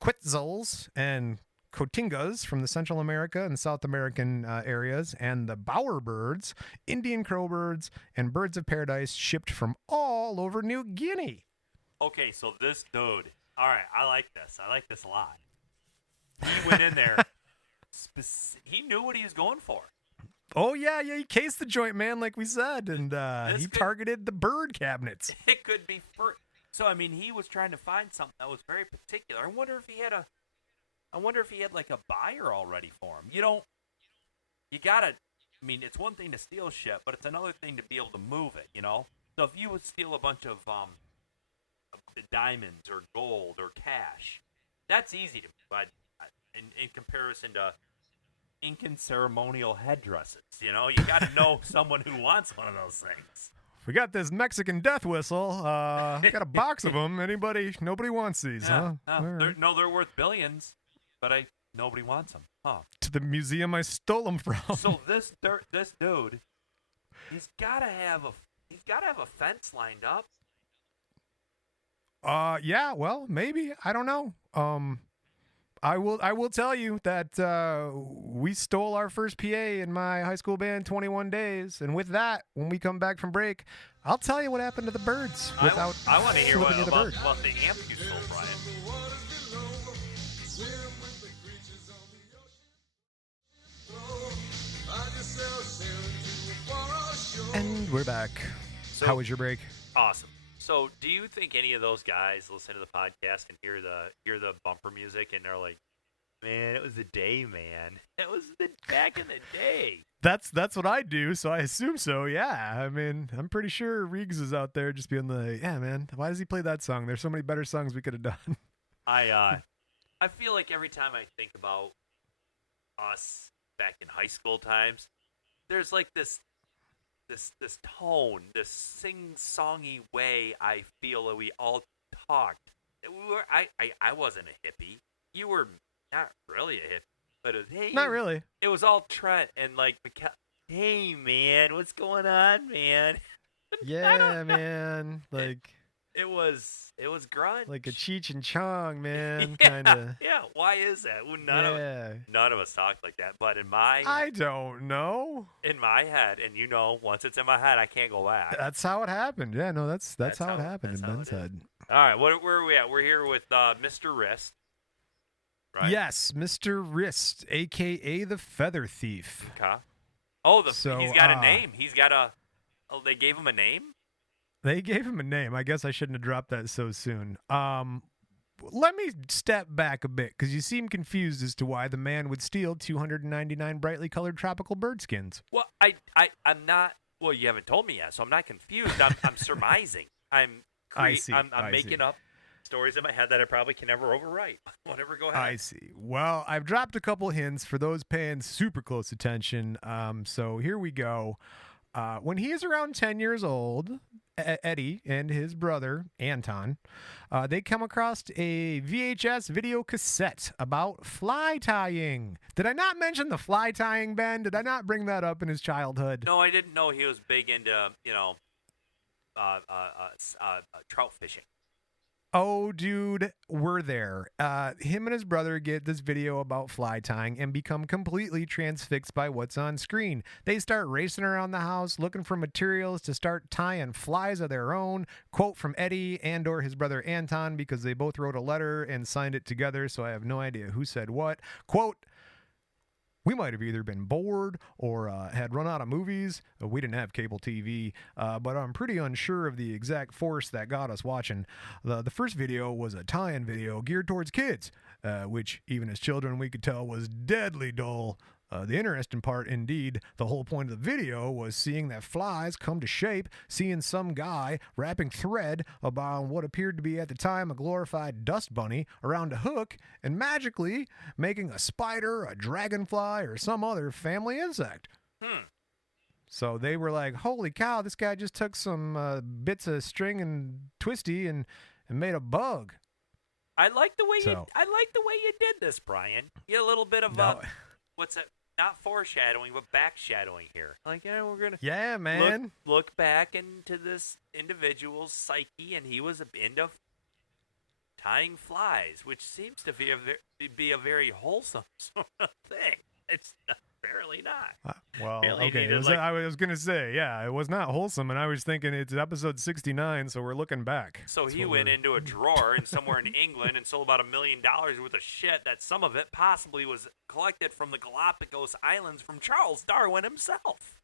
quetzals and cotingas from the Central America and South American areas, and the bowerbirds, Indian crowbirds, and birds of paradise shipped from all over New Guinea. Okay, so this dude. All right, I like this. I like this a lot. He went in there. He knew what he was going for. Oh, yeah, he cased the joint, man, like we said, and he targeted the bird cabinets. It could be so, I mean, he was trying to find something that was very particular. I wonder if he had like a buyer already for him. You gotta, I mean, it's one thing to steal shit, but it's another thing to be able to move it, So if you would steal a bunch of diamonds or gold or cash, that's easy to move. In comparison to Incan ceremonial headdresses, you gotta know someone who wants one of those things. We got this Mexican death whistle. Got a box of them. Nobody wants these, huh? They're worth billions. But nobody wants them, huh? To the museum I stole them from. So this dude, he's gotta have a fence lined up. Yeah, well, maybe. I don't know. I will tell you that we stole our first PA in my high school band 21 days, and with that, when we come back from break, I'll tell you what happened to the birds without I want to hear about the bird. the amp you stole, Brian. And we're back. So, how was your break? Awesome. So, do you think any of those guys listen to the podcast and hear the bumper music and they're like, "Man, it was the day, man. It was back in the day." That's what I do, so I assume so. Yeah, I mean, I'm pretty sure Riggs is out there just being like, "Yeah, man, why does he play that song? There's so many better songs we could have done." I feel like every time I think about us back in high school times, there's like this tone, this sing-songy way I feel that we all talked. I wasn't a hippie. You were not really a hippie, but hey, not really. It was all Trent and like, hey man, what's going on, man? Yeah, man. Like it was grunge, like a Cheech and Chong, man, yeah, kind of. Yeah. Why is that? Well, none of us talked like that. But I don't know. In my head, and once it's in my head, I can't go back. That's how it happened. Yeah, no, that's how it happened in Ben's head. All right, where are we at? We're here with Mr. Rist. Right? Yes, Mr. Rist, a.k.a. the Feather Thief. Okay. Oh, he's got a name. He's got they gave him a name? They gave him a name. I guess I shouldn't have dropped that so soon. Let me step back a bit, because you seem confused as to why the man would steal 299 brightly colored tropical bird skins. Well, I'm not. Well, you haven't told me yet, so I'm not confused. I'm surmising. I'm making up stories in my head that I probably can never overwrite. Whatever, go ahead. I see. Well, I've dropped a couple hints for those paying super close attention. So here we go. When he is around 10 years old, Eddie and his brother, Anton, they come across a VHS video cassette about fly tying. Did I not mention the fly tying, Ben? Did I not bring that up in his childhood? No, I didn't know he was big into, trout fishing. Oh, dude, we're there. Him and his brother get this video about fly tying and become completely transfixed by what's on screen. They start racing around the house looking for materials to start tying flies of their own. Quote from Eddie and or his brother Anton, because they both wrote a letter and signed it together, so I have no idea who said what. Quote, we might have either been bored or had run out of movies. We didn't have cable TV, but I'm pretty unsure of the exact force that got us watching. The first video was a tie-in video geared towards kids, which even as children we could tell was deadly dull. The interesting part, indeed, the whole point of the video was seeing that flies come to shape, seeing some guy wrapping thread about what appeared to be at the time a glorified dust bunny around a hook, and magically making a spider, a dragonfly, or some other family insect. So they were like, holy cow, this guy just took some bits of string and twisty and made a bug. I like the way you did this, Brian. You had a little bit of what's it? Not foreshadowing, but backshadowing here. Like, we're gonna man. Look back into this individual's psyche, and he was into tying flies, which seems to be a very wholesome sort of thing. It's apparently not. Okay. I was going to say, yeah, it was not wholesome, and I was thinking it's episode 69, so we're looking back. So he went into a drawer and somewhere in England and sold about $1 million worth of shit that some of it possibly was collected from the Galapagos Islands from Charles Darwin himself.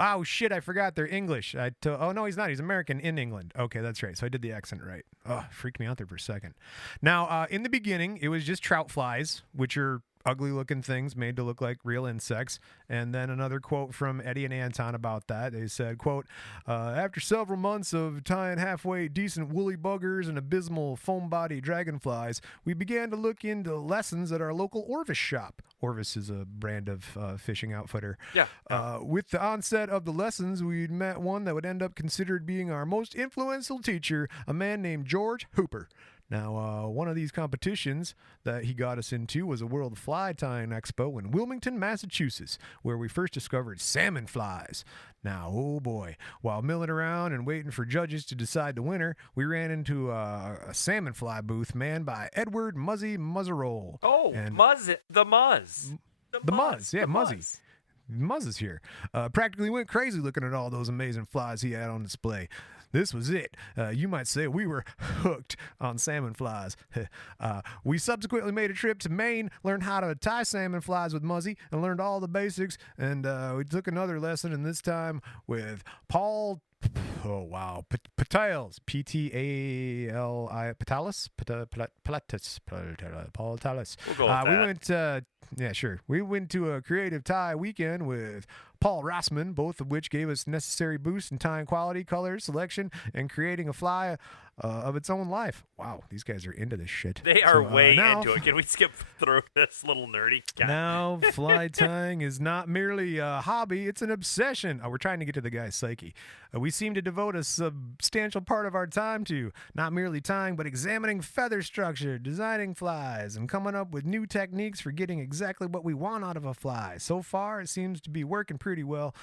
Oh, shit, I forgot they're English. Oh, no, he's not. He's American in England. Okay, that's right. So I did the accent right. Oh, freaked me out there for a second. Now, in the beginning, it was just trout flies, which are ugly-looking things made to look like real insects. And then another quote from Eddie and Anton about that. They said, quote, after several months of tying halfway decent woolly buggers and abysmal foam-body dragonflies, we began to look into lessons at our local Orvis shop. Orvis is a brand of fishing outfitter. Yeah. With the onset of the lessons, we'd met one that would end up considered being our most influential teacher, a man named George Hooper. Now, one of these competitions that he got us into was a World Fly Tying Expo in Wilmington, Massachusetts, where we first discovered salmon flies. Now, oh boy, while milling around and waiting for judges to decide the winner, we ran into a salmon fly booth manned by Edward Muzzy Muzzerole. Oh, and Muzz. Yeah, Muzzy. Muzz is here. Practically went crazy looking at all those amazing flies he had on display. This was it. You might say we were hooked on salmon flies. We subsequently made a trip to Maine, learned how to tie salmon flies with Muzzy, and learned all the basics. And we took another lesson, and this time with Paul. Oh wow, Patales, P-T-A-L-I, Patalis, Paul Talis. We'll go with that. We went. Yeah, sure. We went to a creative tie weekend with Paul Rossman, both of which gave us necessary boosts in tying quality, color, selection, and creating a fly of its own life. Wow, these guys are into this shit. They are way into it. Can we skip through this little nerdy guy? Now, fly tying is not merely a hobby, it's an obsession. We're trying to get to the guy's psyche. We seem to devote a substantial part of our time to not merely tying, but examining feather structure, designing flies, and coming up with new techniques for getting exactly what we want out of a fly. So far, it seems to be working pretty well.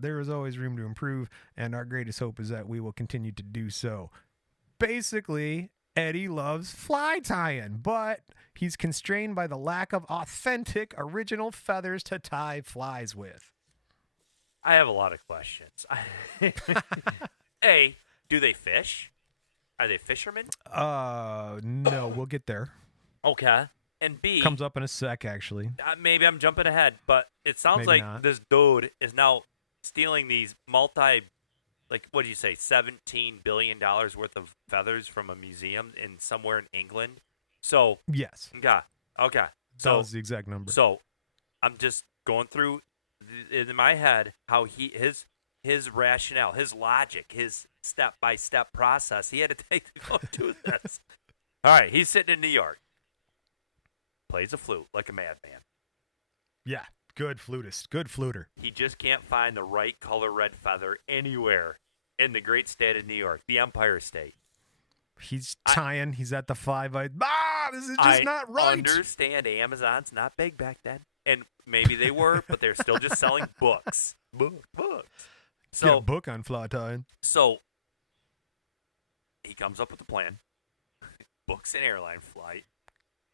There is always room to improve, and our greatest hope is that we will continue to do so. Basically, Eddie loves fly tying, but he's constrained by the lack of authentic, original feathers to tie flies with. I have a lot of questions. A, do they fish? Are they fishermen? No, we'll get there. Okay. And B, comes up in a sec, actually. Maybe I'm jumping ahead, but it sounds Maybe like not. this dude is now stealing these what do you say, $17 billion worth of feathers from a museum in somewhere in England. So yes, okay. That was the exact number. So I'm just going through in my head how his rationale, his logic, his step-by-step process he had to take to go do this. All right, he's sitting in New York, plays a flute like a madman. Yeah, Good flutist. Good fluter. He just can't find the right color red feather anywhere in the great state of New York, the Empire State. He's tying. He's at the 5. This is just not right. I understand Amazon's not big back then. And maybe they were, but they're still just selling books. Books. So, get a book on fly tying. So he comes up with a plan. Books an airline flight.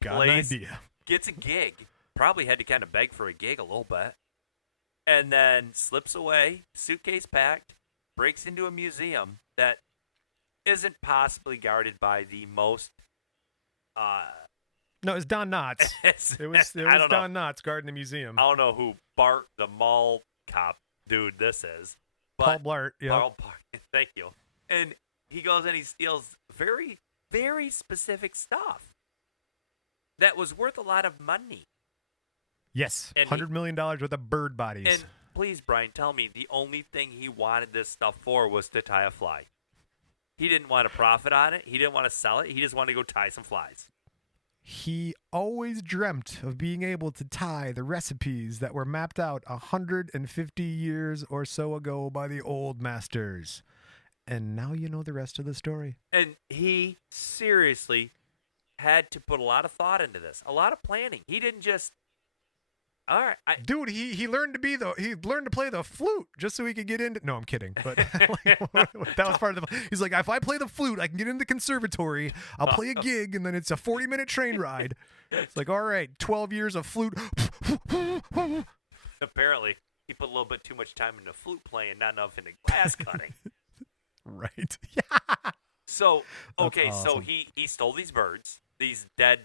Got an idea. Gets a gig. Probably had to kind of beg for a gig a little bit. And then slips away, suitcase packed, breaks into a museum that isn't possibly guarded by the most... No, it's Don Knotts. It was Don Knotts guarding the museum. I don't know who Bart, the mall cop dude, this is. But Paul Blart, yeah. Paul Blart, thank you. And he goes and he steals very, very specific stuff that was worth a lot of money. Yes, $100 million worth of bird bodies. And please, Brian, tell me the only thing he wanted this stuff for was to tie a fly. He didn't want to profit on it. He didn't want to sell it. He just wanted to go tie some flies. He always dreamt of being able to tie the recipes that were mapped out 150 years or so ago by the old masters. And now you know the rest of the story. And he seriously had to put a lot of thought into this, a lot of planning. He didn't just... All right, dude, he learned to play the flute just so he could get into. No, I'm kidding, but that was part of the. He's like, if I play the flute, I can get into the conservatory. I'll play a gig, and then it's a 40-minute train ride. It's like, all right, 12 years of flute. Apparently, he put a little bit too much time into flute playing, not enough into glass cutting. Right. Yeah. So okay, awesome. So he stole these birds, these dead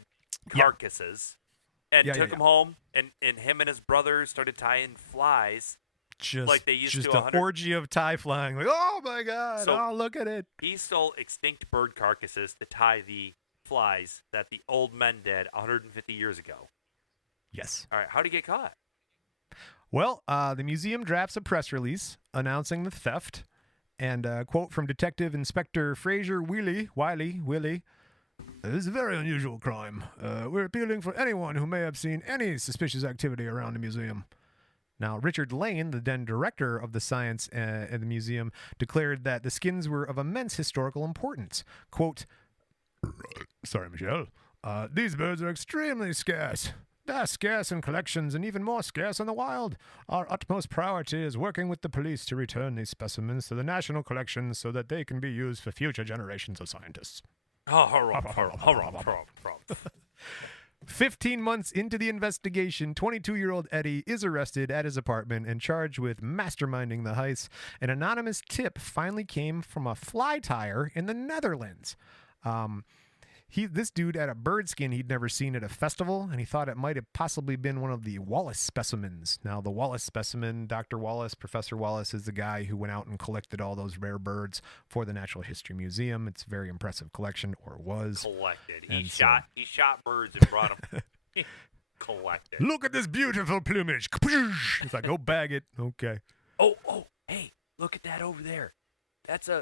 carcasses. And took him home, and him and his brother started tying flies like they used to. Just an orgy of tie flying. Like, oh, my God. So look at it. He stole extinct bird carcasses to tie the flies that the old men did 150 years ago. Yes. All right. How'd he get caught? Well, the museum drafts a press release announcing the theft. And a quote from Detective Inspector Fraser Willie. This is a very unusual crime. We're appealing for anyone who may have seen any suspicious activity around the museum. Now, Richard Lane, the then director of the science at the museum, declared that the skins were of immense historical importance. Quote, sorry, Michelle. These birds are extremely scarce. They're scarce in collections and even more scarce in the wild. Our utmost priority is working with the police to return these specimens to the national collections so that they can be used for future generations of scientists. 15 months into the investigation, 22-year-old Eddie is arrested at his apartment and charged with masterminding the heist. An anonymous tip finally came from a fly tyer in the Netherlands. This dude had a bird skin he'd never seen at a festival, and he thought it might have possibly been one of the Wallace specimens. Now, the Wallace specimen, Dr. Wallace, Professor Wallace, is the guy who went out and collected all those rare birds for the Natural History Museum. It's a very impressive collection, or was. Collected. He shot birds and brought them. Collected. Look at this beautiful plumage. It's like, go bag it. Okay. Oh, hey, look at that over there. That's a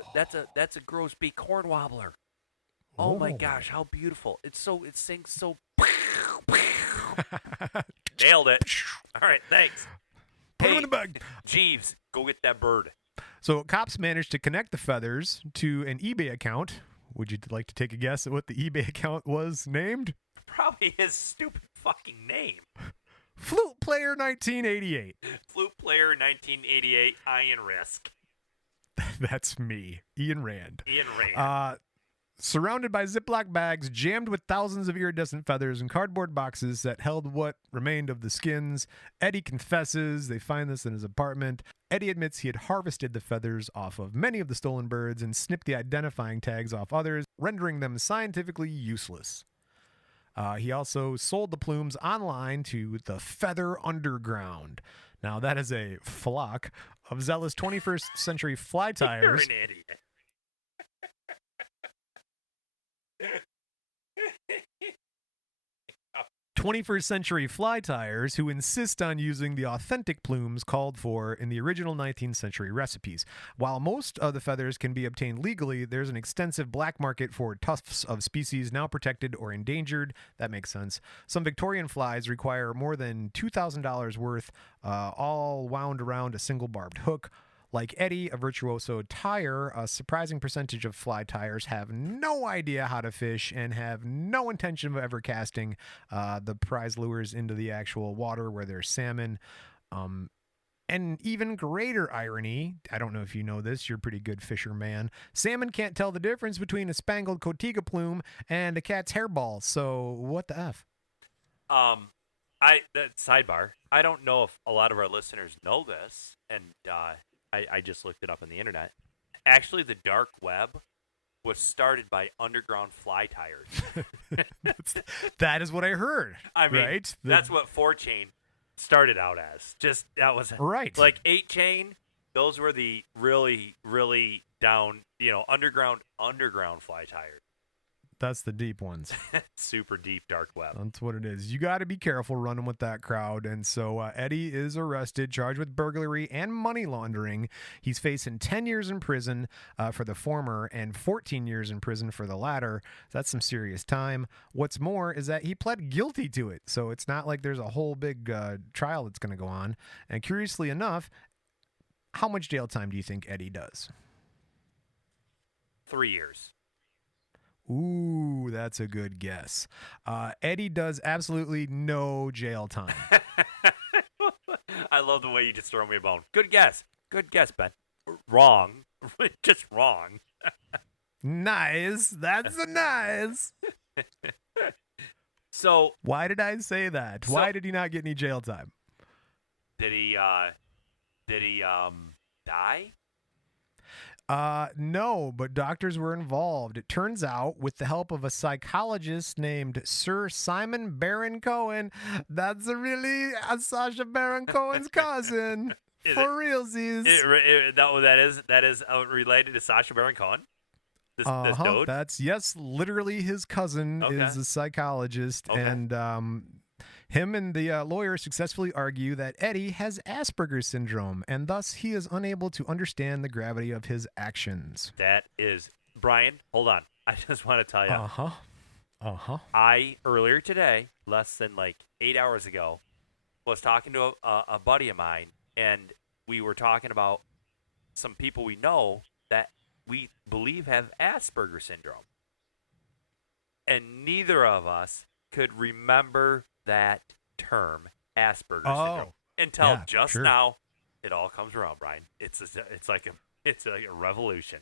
grosbeak corn wobbler. Oh my gosh, how beautiful. It sings so. Nailed it. All right, thanks. Put him in the bag. Jeeves, go get that bird. So cops managed to connect the feathers to an eBay account. Would you like to take a guess at what the eBay account was named? Probably his stupid fucking name. Flute Player 1988. Flute Player 1988, Edwin Rist. That's me, Ian Rand. Ian Rand. Surrounded by Ziploc bags jammed with thousands of iridescent feathers and cardboard boxes that held what remained of the skins, Eddie confesses. They find this in his apartment. Eddie admits he had harvested the feathers off of many of the stolen birds and snipped the identifying tags off others, rendering them scientifically useless. He also sold the plumes online to the Feather Underground. Now, that is a flock of zealous 21st century fly tyers. You're an idiot. 21st century fly tyers who insist on using the authentic plumes called for in the original 19th century recipes. While most of the feathers can be obtained legally, there's an extensive black market for tufts of species now protected or endangered. That makes sense. Some Victorian flies require more than $2,000 worth, all wound around a single barbed hook. Like Eddie, a virtuoso tyer, a surprising percentage of fly tyers have no idea how to fish and have no intention of ever casting the prize lures into the actual water where there's salmon. And even greater irony, I don't know if you know this, you're a pretty good fisherman. Salmon can't tell the difference between a spangled cotiga plume and a cat's hairball. So what the F? Sidebar. I don't know if a lot of our listeners know this, and I just looked it up on the internet. Actually, the dark web was started by underground fly tyers. That is what I heard. I mean, right? That's what 4-chain started out as. Just that was right. Like 8-chain. Those were the really, really down, underground fly tyers. That's the deep ones. Super deep dark web. That's what it is. You got to be careful running with that crowd. And so Eddie is arrested, charged with burglary and money laundering. He's facing 10 years in prison for the former and 14 years in prison for the latter. That's some serious time. What's more is that he pled guilty to it. So it's not like there's a whole big trial that's going to go on. And curiously enough, how much jail time do you think Eddie does? 3 years. Ooh, that's a good guess. Eddie does absolutely no jail time. I love the way you just throw me a bone. Good guess. Good guess, Ben. Wrong. Just wrong. Nice. That's a nice. So why did I say that? Why did he not get any jail time? Did he die? No, but doctors were involved. It turns out, with the help of a psychologist named Sir Simon Baron Cohen, that's really Sacha Baron Cohen's cousin. For realsies. That is related to Sacha Baron Cohen? This dude? That's, yes, literally his cousin is a psychologist. Okay. And him and the lawyer successfully argue that Eddie has Asperger's syndrome, and thus he is unable to understand the gravity of his actions. That is... Brian, hold on. I just want to tell you. I, earlier today, less than 8 hours ago, was talking to a buddy of mine, and we were talking about some people we know that we believe have Asperger's syndrome. And neither of us could remember that term, Asperger's syndrome, until just now. It all comes around, Brian. It's like a revolution.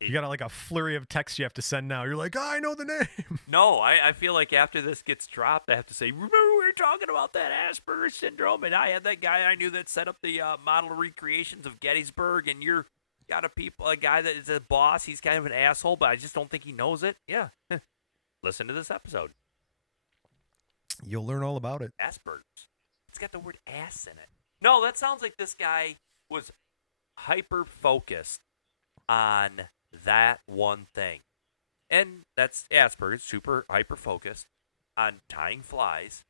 You got a flurry of texts you have to send now. You're like, I know the name. No, I feel like after this gets dropped, I have to say, remember we were talking about that Asperger's syndrome, and I had that guy I knew that set up the model recreations of Gettysburg, and you're got a guy that is a boss. He's kind of an asshole, but I just don't think he knows it. Yeah. Listen to this episode. You'll learn all about it. Asperger's. It's got the word ass in it. No, that sounds like this guy was hyper-focused on that one thing. And that's Asperger's, super hyper-focused on tying flies.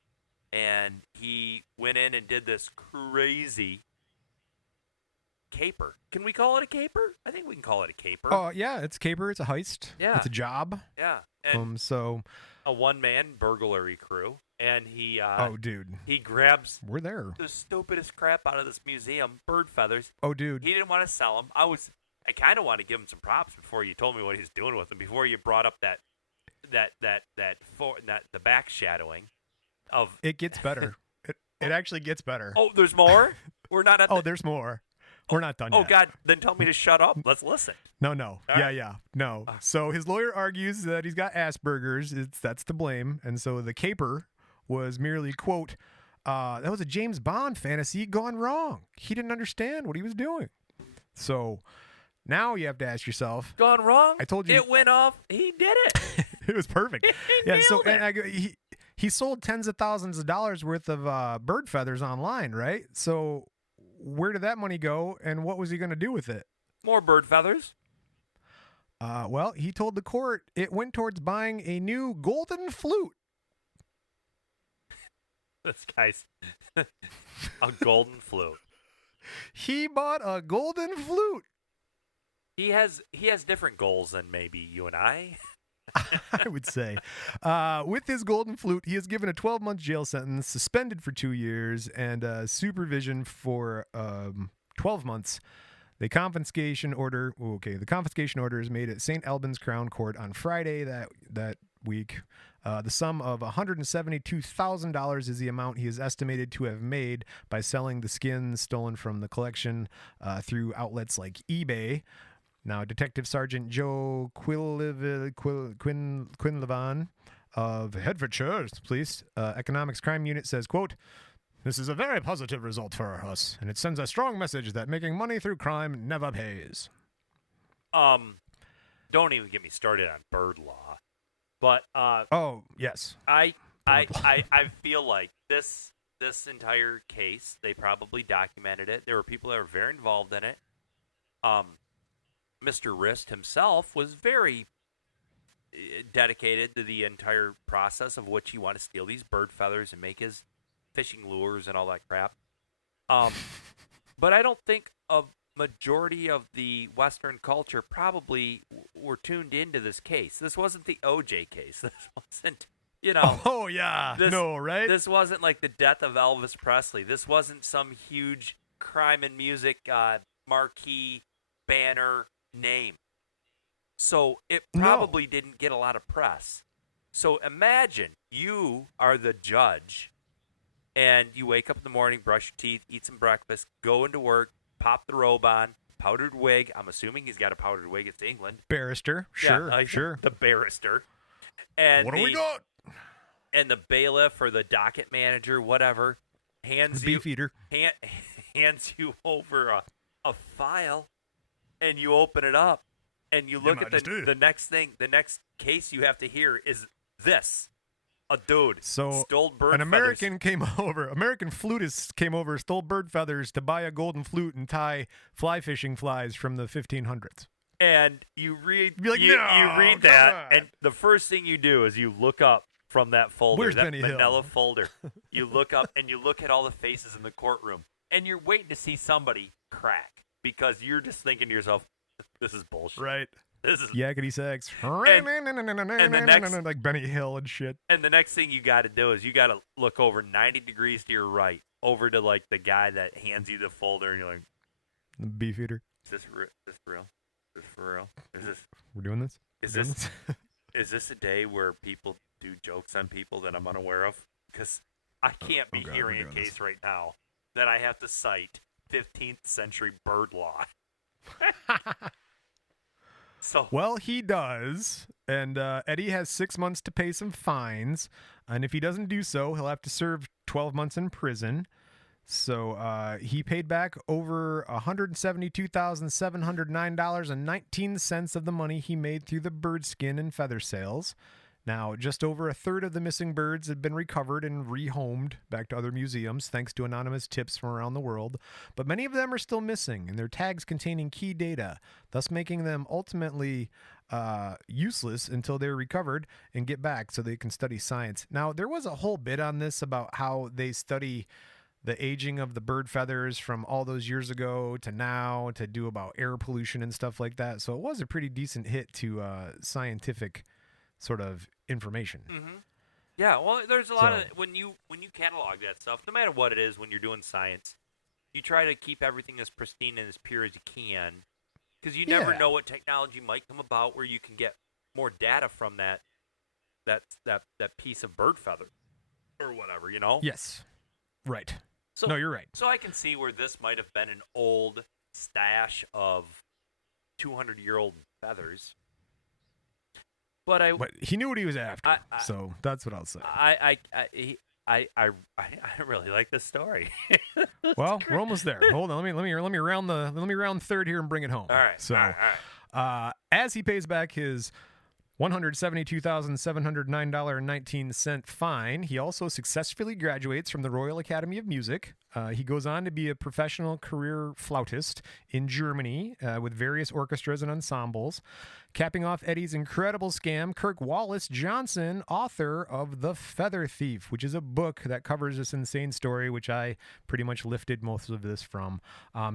And he went in and did this crazy caper. Can we call it a caper? I think we can call it a caper. Oh, yeah, it's a caper. It's a heist. Yeah. It's a job. Yeah. And so a one-man burglary crew. And he he grabs we're there the stupidest crap out of this museum, bird feathers. Oh, dude. He didn't want to sell them. I kind of want to give him some props before you told me what he's doing with them, before you brought up the back shadowing of it gets better. It actually gets better. Oh, there's more? We're not at there's more. We're not done yet. Oh, God. Then tell me to shut up. Let's listen. No. All yeah, right. yeah. No. So his lawyer argues that he's got Asperger's. That's to blame. And so the caper was merely, quote, that was a James Bond fantasy gone wrong. He didn't understand what he was doing. So now you have to ask yourself. Gone wrong? I told you. It went off. He did it. It was perfect. He sold tens of thousands of dollars worth of bird feathers online, right? So where did that money go, and what was he going to do with it? More bird feathers. Well, he told the court it went towards buying a new golden flute. This guy's a golden flute. He bought a golden flute. He has different goals than maybe you and I. I would say. With his golden flute, he is given a 12-month jail sentence, suspended for 2 years, and supervision for 12 months. The confiscation order is made at St. Albans Crown Court on Friday that week. The sum of $172,000 is the amount he is estimated to have made by selling the skins stolen from the collection through outlets like eBay. Now, Detective Sergeant Joe Quinlivan of Hertfordshire Police Economics Crime Unit says, quote, "This is a very positive result for us, and it sends a strong message that making money through crime never pays." Don't even get me started on bird law. But oh, yes. I feel like this entire case, they probably documented it. There were people that were very involved in it. Mr. Rist himself was very dedicated to the entire process of which he wanted to steal these bird feathers and make his fishing lures and all that crap. But I don't think a majority of the Western culture probably were tuned into this case. This wasn't the OJ case. This wasn't, Oh, yeah. Right? This wasn't like the death of Elvis Presley. This wasn't some huge crime and music marquee banner name. So it probably didn't get a lot of press. So imagine you are the judge and you wake up in the morning, brush your teeth, eat some breakfast, go into work, pop the robe on, powdered wig. I'm assuming he's got a powdered wig. It's England. Barrister. Sure, sure. The barrister. And what do we got? And the bailiff or the docket manager, whatever, hands you over a file, and you open it up, and you look at the next case you have to hear is this. A dude stole bird an American feathers. American flutist came over, stole bird feathers to buy a golden flute and tie fly fishing flies from the 1500s. And you read, you read that, and the first thing you do is you look up from that folder, Where's that Benny manila Hill? folder. You look up and you look at all the faces in the courtroom, and you're waiting to see somebody crack because you're just thinking to yourself, "This is bullshit." Right. This is yakety sax. And the next, like Benny Hill and shit. And the next thing you got to do is you got to look over 90 degrees to your right, over to like the guy that hands you the folder, and you're like, "The beef eater. Is this real? Is this for real? Is this? We're doing this? Is this a day where people do jokes on people that I'm unaware of? Because I can't be hearing a case right now that I have to cite 15th century bird law." Well, he does, and Eddie has 6 months to pay some fines, and if he doesn't do so, he'll have to serve 12 months in prison. So he paid back over $172,709.19 of the money he made through the bird skin and feather sales. Now, just over a third of the missing birds have been recovered and rehomed back to other museums thanks to anonymous tips from around the world. But many of them are still missing, and their tags containing key data, thus making them ultimately useless until they're recovered and get back so they can study science. Now, there was a whole bit on this about how they study the aging of the bird feathers from all those years ago to now to do about air pollution and stuff like that. So it was a pretty decent hit to scientific sort of information. Mm-hmm. Yeah, well, there's a lot of when you catalog that stuff, no matter what it is, when you're doing science, you try to keep everything as pristine and as pure as you can, because you never know what technology might come about where you can get more data from that piece of bird feather or whatever, Yes, right. So, no, you're right. So I can see where this might have been an old stash of 200-year-old feathers. But he knew what he was after, so that's what I'll say. I really like this story. Well, we're almost there. Hold on, let me round third here and bring it home. All right. So, all right. As he pays back his $172,709.19 fine. He also successfully graduates from the Royal Academy of Music. He goes on to be a professional career flautist in Germany with various orchestras and ensembles. Capping off Eddie's incredible scam, Kirk Wallace Johnson, author of The Feather Thief, which is a book that covers this insane story, which I pretty much lifted most of this from.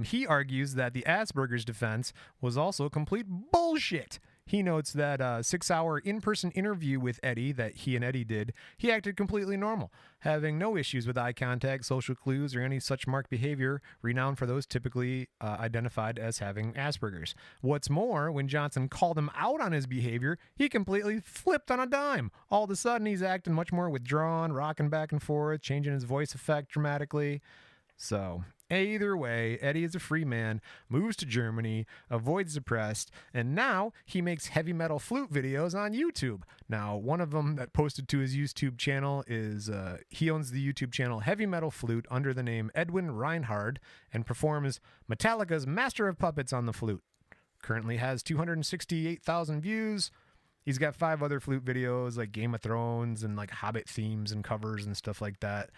He argues that the Asperger's defense was also complete bullshit. He notes that 6-hour in-person interview with Eddie that he and Eddie did, he acted completely normal, having no issues with eye contact, social clues, or any such marked behavior, renowned for those typically identified as having Asperger's. What's more, when Johnson called him out on his behavior, he completely flipped on a dime. All of a sudden, he's acting much more withdrawn, rocking back and forth, changing his voice effect dramatically. So, either way, Eddie is a free man, moves to Germany, avoids the press, and now he makes heavy metal flute videos on YouTube. Now, one of them that posted to his YouTube channel is he owns the YouTube channel Heavy Metal Flute under the name Edwin Reinhard and performs Metallica's Master of Puppets on the flute. Currently has 268,000 views. He's got 5 other flute videos like Game of Thrones and like Hobbit themes and covers and stuff like that.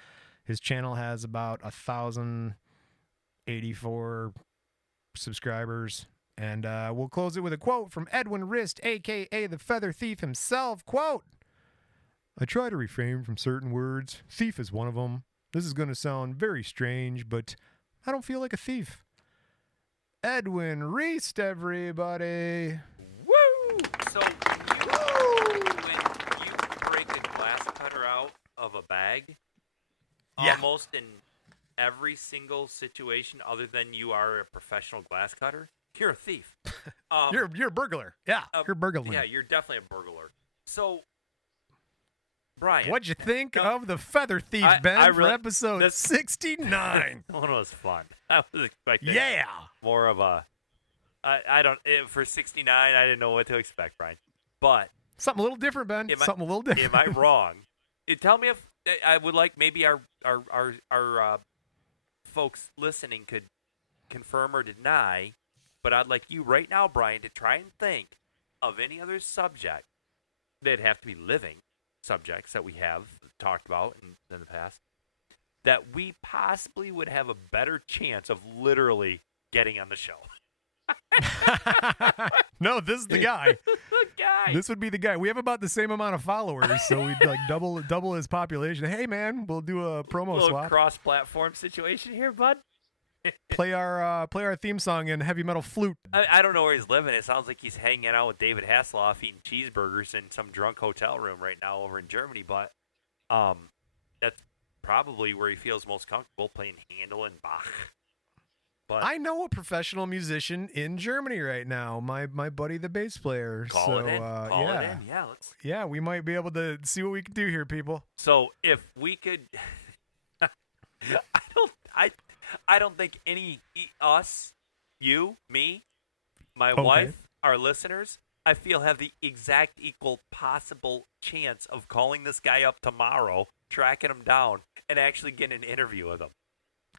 His channel has about 1,084 subscribers. And we'll close it with a quote from Edwin Rist, a.k.a. the Feather Thief himself. Quote, "I try to refrain from certain words. Thief is one of them. This is going to sound very strange, but I don't feel like a thief." Edwin Rist, everybody. Woo! So when you break a glass cutter out of a bag, almost in every single situation other than you are a professional glass cutter, you're a thief. You're a burglar. Yeah, you're burgling. Yeah, you're definitely a burglar. So, Brian, what'd you think of The Feather Thief, Ben, for episode 69? That one was fun. I was expecting more of a... for 69, I didn't know what to expect, Brian. But... something a little different, Ben. Something a little different. Am I wrong? Tell me if... I would like maybe our folks listening could confirm or deny, but I'd like you right now, Brian, to try and think of any other subject. They'd have to be living subjects that we have talked about in the past that we possibly would have a better chance of literally getting on the show. No, this is the guy. This would be the guy. We have about the same amount of followers, so we'd like double his population. Hey, man, we'll do a promo swap. Cross-platform situation here, bud. Play our theme song in Heavy Metal Flute. I don't know where he's living. It sounds like he's hanging out with David Hasselhoff eating cheeseburgers in some drunk hotel room right now over in Germany. But that's probably where he feels most comfortable, playing Handel and Bach. But I know a professional musician in Germany right now. My buddy, the bass player. Call it in. Yeah, we might be able to see what we can do here, people. So if we could, I don't think us, you, me, my wife, our listeners, I feel have the exact equal possible chance of calling this guy up tomorrow, tracking him down, and actually getting an interview with him.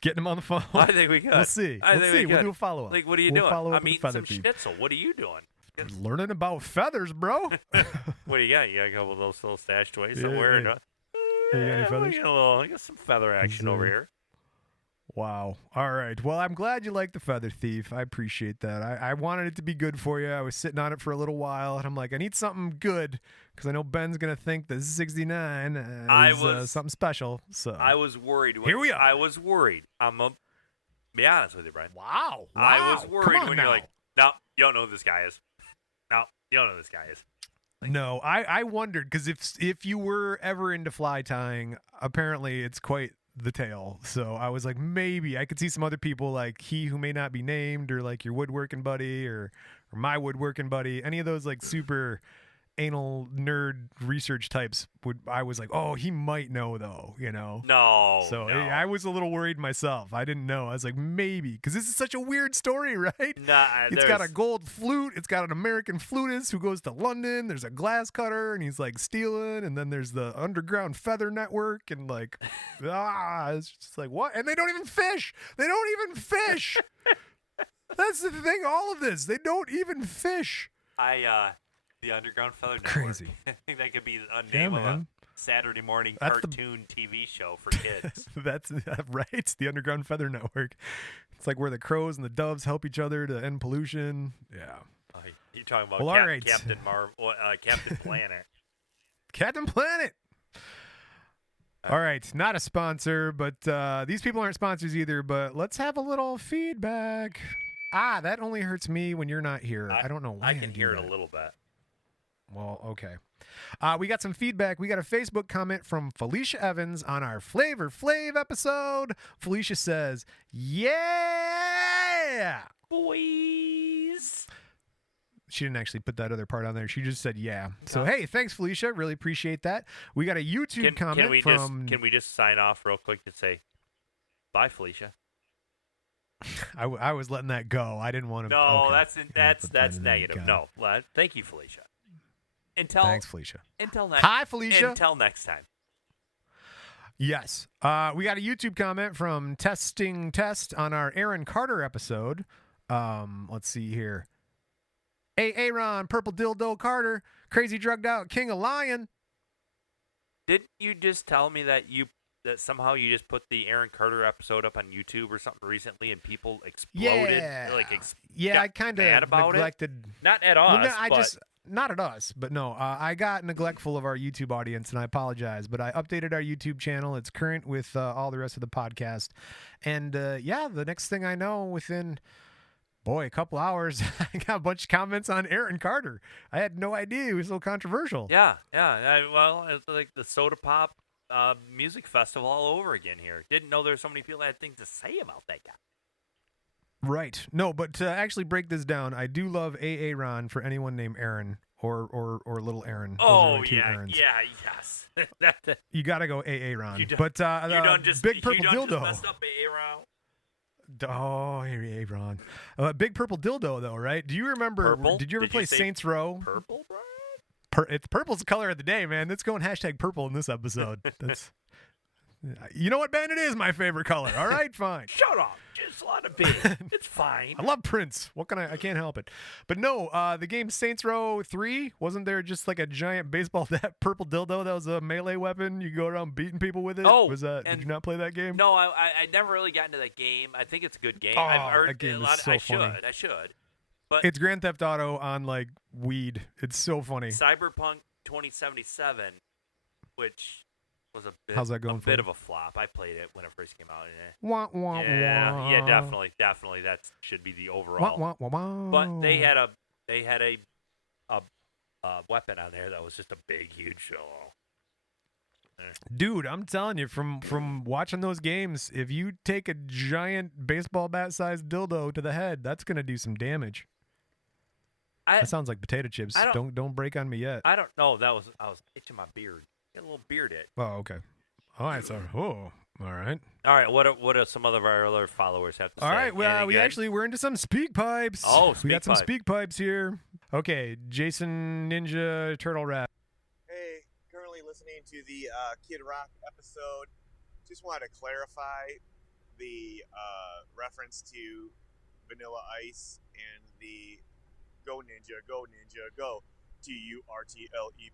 Getting him on the phone. I think we could. We'll see. We'll do a follow-up. Like, what are you doing? I'm eating some schnitzel. What are you doing? Learning about feathers, bro. What do you got? You got a couple of those little stashed away somewhere? Yeah. You got any feathers? I got some feather action over here. Wow. All right. Well, I'm glad you like The Feather Thief. I appreciate that. I wanted it to be good for you. I was sitting on it for a little while, and I'm like, I need something good because I know Ben's going to think that 69 is something special. So I was worried. Here we are. I was worried. I'm going to be honest with you, Brian. Wow. I was worried when you're like, no, you don't know who this guy is. No, you don't know who this guy is. No, I wondered because if you were ever into fly tying, apparently it's quite the tale. So I was like, maybe I could see some other people like he who may not be named, or like your woodworking buddy, or my woodworking buddy, any of those like super anal nerd research types I was like, oh, he might know though, you know? No. So I was a little worried myself. I didn't know. I was like, maybe, because this is such a weird story, right? Nah, it's got a gold flute. It's got an American flutist who goes to London. There's a glass cutter and he's like stealing. And then there's the underground feather network and like, it's just like, what? And they don't even fish. They don't even fish. That's the thing. All of this, they don't even fish. The Underground Feather Network. Crazy. I think that could be a name of a Saturday morning cartoon TV show for kids. That's right. The Underground Feather Network. It's like where the crows and the doves help each other to end pollution. Yeah. You're talking about Captain Planet. Captain Planet. All right. Not a sponsor, but these people aren't sponsors either, but let's have a little feedback. That only hurts me when you're not here. I don't know why I can hear it a little bit. Well, okay. We got some feedback. We got a Facebook comment from Felicia Evans on our Flavor Flav episode. Felicia says, yeah! Boys! She didn't actually put that other part on there. She just said, yeah. So, hey, thanks, Felicia. Really appreciate that. We got a YouTube comment from... Can we just sign off real quick and say, bye, Felicia? I was letting that go. I didn't want to... No, okay. That's negative. No. Well, thank you, Felicia. Thanks, Felicia. Hi, Felicia. Until next time. Yes. We got a YouTube comment from Testing Test on our Aaron Carter episode. Let's see here. Hey, Aaron, Purple Dildo Carter, crazy drugged out King of Lion. Didn't you just tell me that somehow you just put the Aaron Carter episode up on YouTube or something recently and people exploded? Yeah. I kind of neglected. Not at us, Not at us, but no, I got neglectful of our YouTube audience, and I apologize. But I updated our YouTube channel. It's current with all the rest of the podcast. And, the next thing I know, within, a couple hours, I got a bunch of comments on Aaron Carter. I had no idea he was so controversial. Yeah. It's like the Soda Pop music festival all over again here. Didn't know there were so many people that had things to say about that guy. Right. No, but to actually break this down, I do love Aaron for anyone named Aaron or little Aaron. Those yes. You got to go Aaron. You Big Purple Dildo. Just messed up Aaron. Oh, Aaron. Big Purple Dildo, though, right? Do you remember? Purple? Did you ever play Saints Row? Purple, bro? Purple's the color of the day, man. Let's go and hashtag purple in this episode. That's. You know what, Ben? It is my favorite color. All right, fine. Shut up. Just let it be. It's fine. I love Prince. What can I can't help it. But no, the game Saints Row 3, wasn't there just like a giant baseball that purple dildo that was a melee weapon? You go around beating people with it? Oh. Did you not play that game? No, I never really got into that game. I think it's a good game. Oh, I've heard that game a lot. is so funny. I should. But it's Grand Theft Auto on like weed. It's so funny. Cyberpunk 2077, which was a bit of a flop. I played it when it first came out. Yeah, definitely. That should be the overall. But they had a weapon on there that was just a big, huge show. Dude, I'm telling you, from watching those games, if you take a giant baseball bat-sized dildo to the head, that's gonna do some damage. That sounds like potato chips. Don't break on me yet. I don't know. I was itching my beard. Get a little beard itch. Oh, okay. All right. So, all right. All right. What are some of our other followers have to say? All right. Well, we're into some speak pipes. Oh, we got some speak pipes here. Okay, Jason Ninja Turtle Rap. Hey, currently listening to the Kid Rock episode. Just wanted to clarify the reference to Vanilla Ice and the Go Ninja, Go, Turtle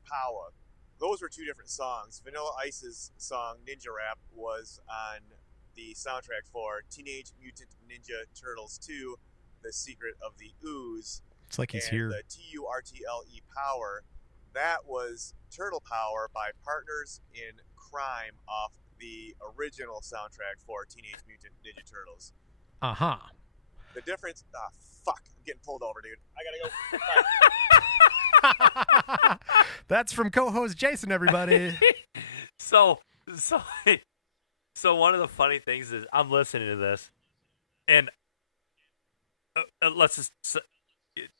power. Those were two different songs. Vanilla Ice's song Ninja Rap was on the soundtrack for Teenage Mutant Ninja Turtles 2, The Secret of the Ooze. It's like he's and here. The Turtle power, that was Turtle Power by Partners in Crime off the original soundtrack for Teenage Mutant Ninja Turtles. Uh-huh. The difference... fuck. I'm getting pulled over, dude. I gotta go. That's from co-host Jason, everybody. So one of the funny things is I'm listening to this, and let's just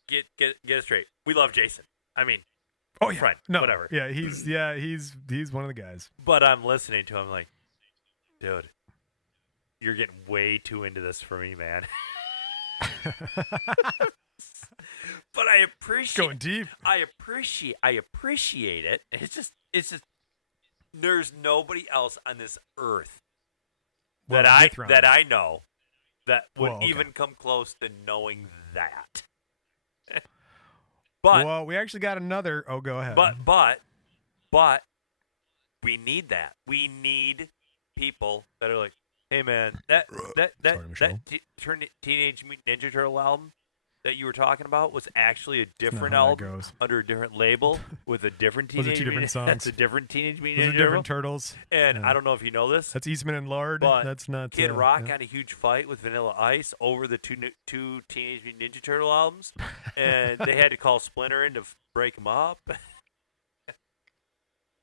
get it straight. We love Jason. I mean, friend, whatever. Yeah, he's one of the guys. But I'm listening to him like, dude, you're getting way too into this for me, man. But I appreciate going deep. I appreciate it. It's just there's nobody else on this earth that I know that would even come close to knowing that. But well, we actually got another. Oh, go ahead. But we need that. We need people that are like, hey man, that Teenage Mutant Ninja Turtle album that you were talking about was actually a different album under a different label with a different Teenage Those are two different songs. That's a different Teenage Mutant Those Ninja are different Turtle. turtles. And I don't know if you know this. That's Eastman and Lard. But that's not Kid Rock got a huge fight with Vanilla Ice over the two Teenage Mutant Ninja Turtle albums, and they had to call Splinter in to break them up.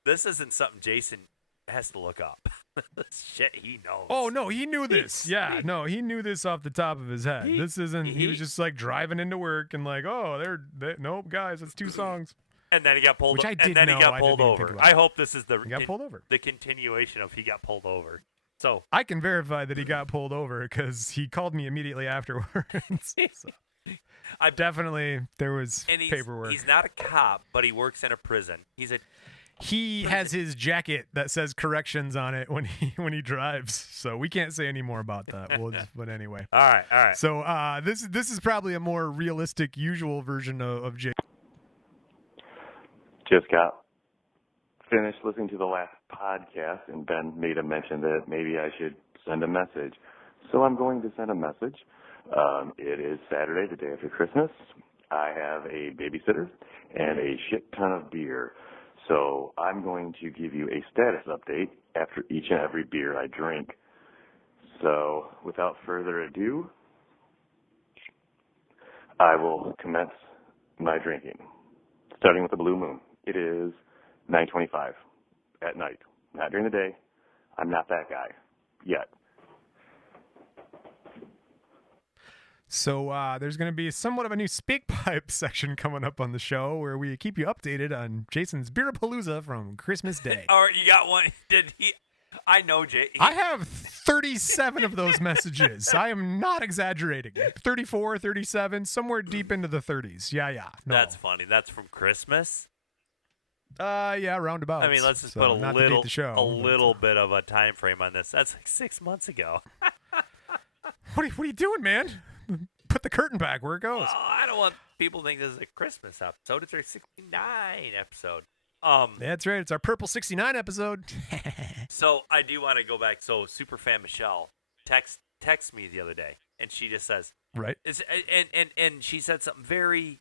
This isn't something Jason has to look up. Shit, he knows. Oh no, he knew this. He knew this off the top of his head. This isn't. He was just like driving into work and like, oh, nope, guys, it's 2 songs. And then he got pulled. Which I did and then know. he got pulled over. I hope this is the he got pulled over. The continuation of he got pulled over. So I can verify that he got pulled over because he called me immediately afterwards. So. Definitely, there was paperwork. He's not a cop, but he works in a prison. He has his jacket that says corrections on it when he drives, so we can't say any more about that. But anyway. All right. So this is probably a more realistic, usual version of Jay. Just got finished listening to the last podcast, and Ben made a mention that maybe I should send a message. So I'm going to send a message. It is Saturday, the day after Christmas. I have a babysitter and a shit ton of beer. So I'm going to give you a status update after each and every beer I drink. So without further ado, I will commence my drinking, starting with the Blue Moon. It is 9:25 at night, not during the day. I'm not that guy yet. So there's going to be somewhat of a new Speak Pipe section coming up on the show where we keep you updated on Jason's Beerapalooza from Christmas Day. All right, you got one. Did he? I know, Jay. I have 37 of those messages. I am not exaggerating. 34, 37, somewhere deep into the 30s. Yeah. No. That's funny. That's from Christmas? Yeah, roundabout. I mean, let's just put a little bit of a time frame on this. That's like 6 months ago. What are you doing, man? Put the curtain back where it goes. Oh, I don't want people to think this is a Christmas episode. It's our 69 episode. That's right. It's our Purple 69 episode. So I do want to go back. So Superfan Michelle text me the other day, and she just says, right. And she said something very.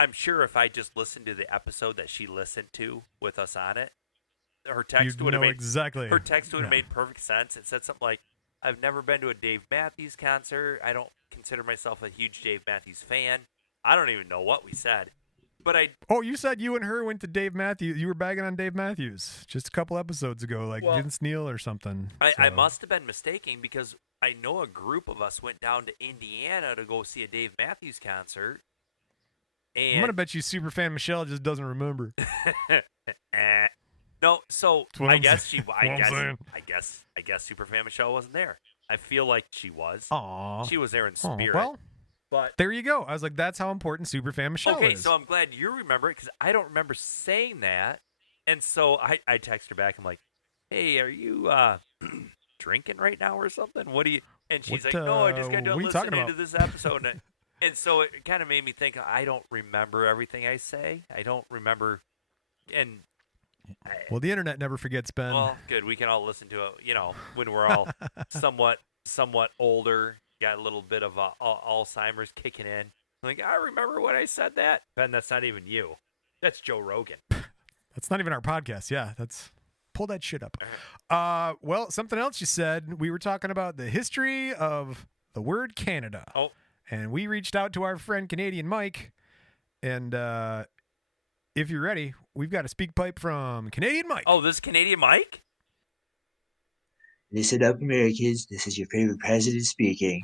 I'm sure if I just listened to the episode that she listened to with us on it, her text would have made exactly. Her text would have made perfect sense. It said something like, I've never been to a Dave Matthews concert. I don't consider myself a huge Dave Matthews fan. I don't even know what we said. But you said you and her went to Dave Matthews. You were bagging on Dave Matthews just a couple episodes ago, like Vince Neil or something. I must have been mistaken because I know a group of us went down to Indiana to go see a Dave Matthews concert. And I'm going to bet you Superfan Michelle just doesn't remember. No, so I guess Superfan Michelle wasn't there. I feel like she was. Aww. She was there in spirit. Well, but there you go. I was like, that's how important Superfan Michelle is. Okay, so I'm glad you remember it because I don't remember saying that. And so I text her back. I'm like, hey, are you drinking right now or something? What do you? And she's like, no, I just got to listen into this episode. And so it kind of made me think, I don't remember everything I say. I don't remember. And well, the internet never forgets, Ben. Well, good. We can all listen to it, when we're all somewhat older, got a little bit of Alzheimer's kicking in. Like, I remember when I said that. Ben, that's not even you. That's Joe Rogan. That's not even our podcast. Yeah, pull that shit up. Well, something else you said. We were talking about the history of the word Canada. Oh. And we reached out to our friend Canadian Mike, and if you're ready, we've got a speak pipe from Canadian Mike. Oh, this is Canadian Mike? Listen up, Americans. This is your favorite president speaking.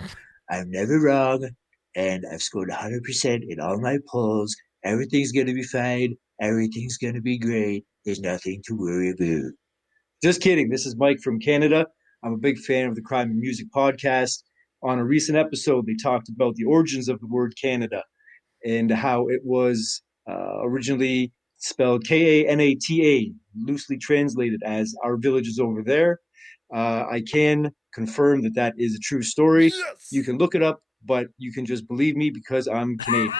I'm never wrong, and I've scored 100% in all my polls. Everything's going to be fine. Everything's going to be great. There's nothing to worry about. Just kidding. This is Mike from Canada. I'm a big fan of the Crime and Music podcast. On a recent episode, they talked about the origins of the word Canada and how it was originally spelled Kanata, loosely translated as our villages over there. I can confirm that is a true story. Yes! You can look it up, but you can just believe me because I'm Canadian.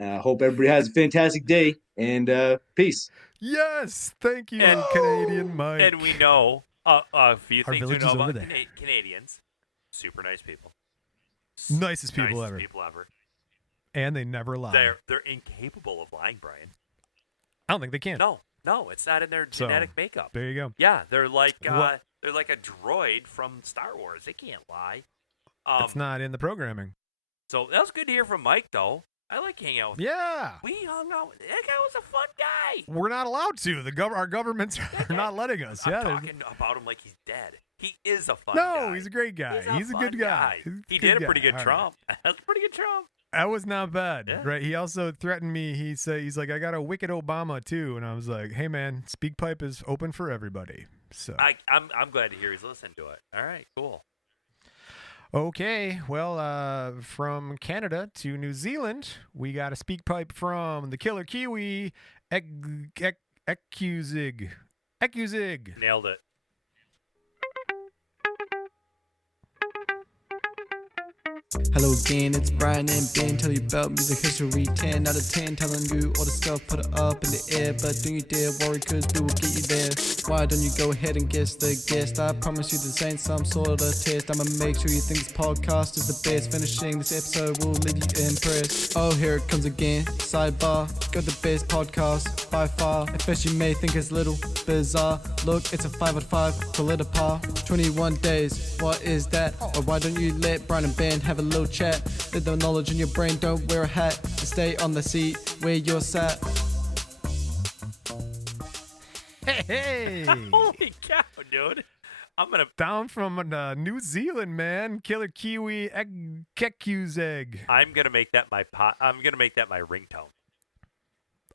Hope everybody has a fantastic day, and peace. Yes, thank you, And- Canadian Mike. And we know a few Our things we village know is over about there. Canadians. Super nice people. Nicest people Nicest ever. people ever. And they never lie. They're incapable of lying, Brian. I don't think they can. No, it's not in their So, genetic makeup. There you go. Yeah, they're like What- they're like a droid from Star Wars. They can't lie. It's not in the programming. So that was good to hear from Mike, though. I like hanging out with Yeah. We hung out. That guy was a fun guy. We're not allowed to. Our governments are not letting us. I'm Yeah. talking about him like he's dead. He is a fun No, guy. he's a great guy. He's a fun good guy. He's He good did a pretty guy. good All Trump. That's a pretty good Trump. That was not bad, Yeah. right? He also threatened me. He's like, I got a wicked Obama too, and I was like, hey man, SpeakPipe is open for everybody. So I'm glad to hear he's listening to it. All right, cool. okay, well, from Canada to New Zealand, we got a SpeakPipe from the Killer Kiwi, Ekuzig. Nailed it. Hello again, it's Brian and Ben. Tell you about music history. 10 out of 10, telling you all the stuff, put it up in the air. But don't you dare worry, cause we will get you there. Why don't you go ahead and guess the guest? I promise you this ain't some sort of test. I'ma make sure you think this podcast is the best. Finishing this episode will leave you impressed. Oh, here it comes again. Sidebar, got the best podcast by far. At first you may think it's a little bizarre. Look, it's a 5 out of 5, call it a par. 21 days, what is that? Or why don't you let Brian and Ben have a little chat? Let the knowledge in your brain, don't wear a hat. Stay on the seat where you're sat. Hey, Holy cow, dude! I'm gonna. down from New Zealand, man. Killer Kiwi, Ekuzig. I'm gonna make that my I'm gonna make that my ringtone.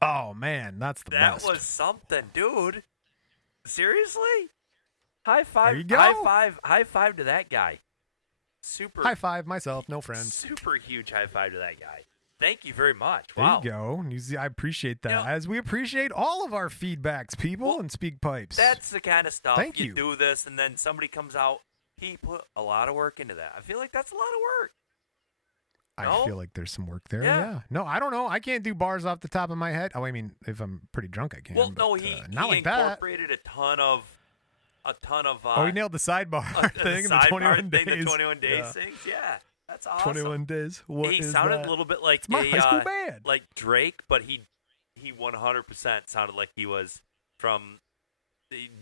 Oh man, that's the That best. was something, dude. Seriously? High five! There you go. High five to that guy. Super. High five myself, no friends. Super huge high five to that guy. Thank you very much. There Wow. you go. I appreciate that. You know- As we appreciate all of our feedbacks, people, Well, and speak pipes. That's the kind of stuff Thank you you. do this, and then somebody comes out. He put a lot of work into that. I feel like that's a lot of work. I No? feel like there's some work there. Yeah. Yeah. No, I don't know. I can't do bars off the top of my head. Oh, I mean, if I'm pretty drunk, I can. Well, but, no, he not he like that. incorporated a ton of. Oh, he nailed the sidebar thing. the The 21 sidebar days. thing, the 21 days Yeah. things. Yeah, that's awesome. 21 days. What he is sounded that? a little bit like It's my a, high school band. like Drake, but he 100% sounded like he was from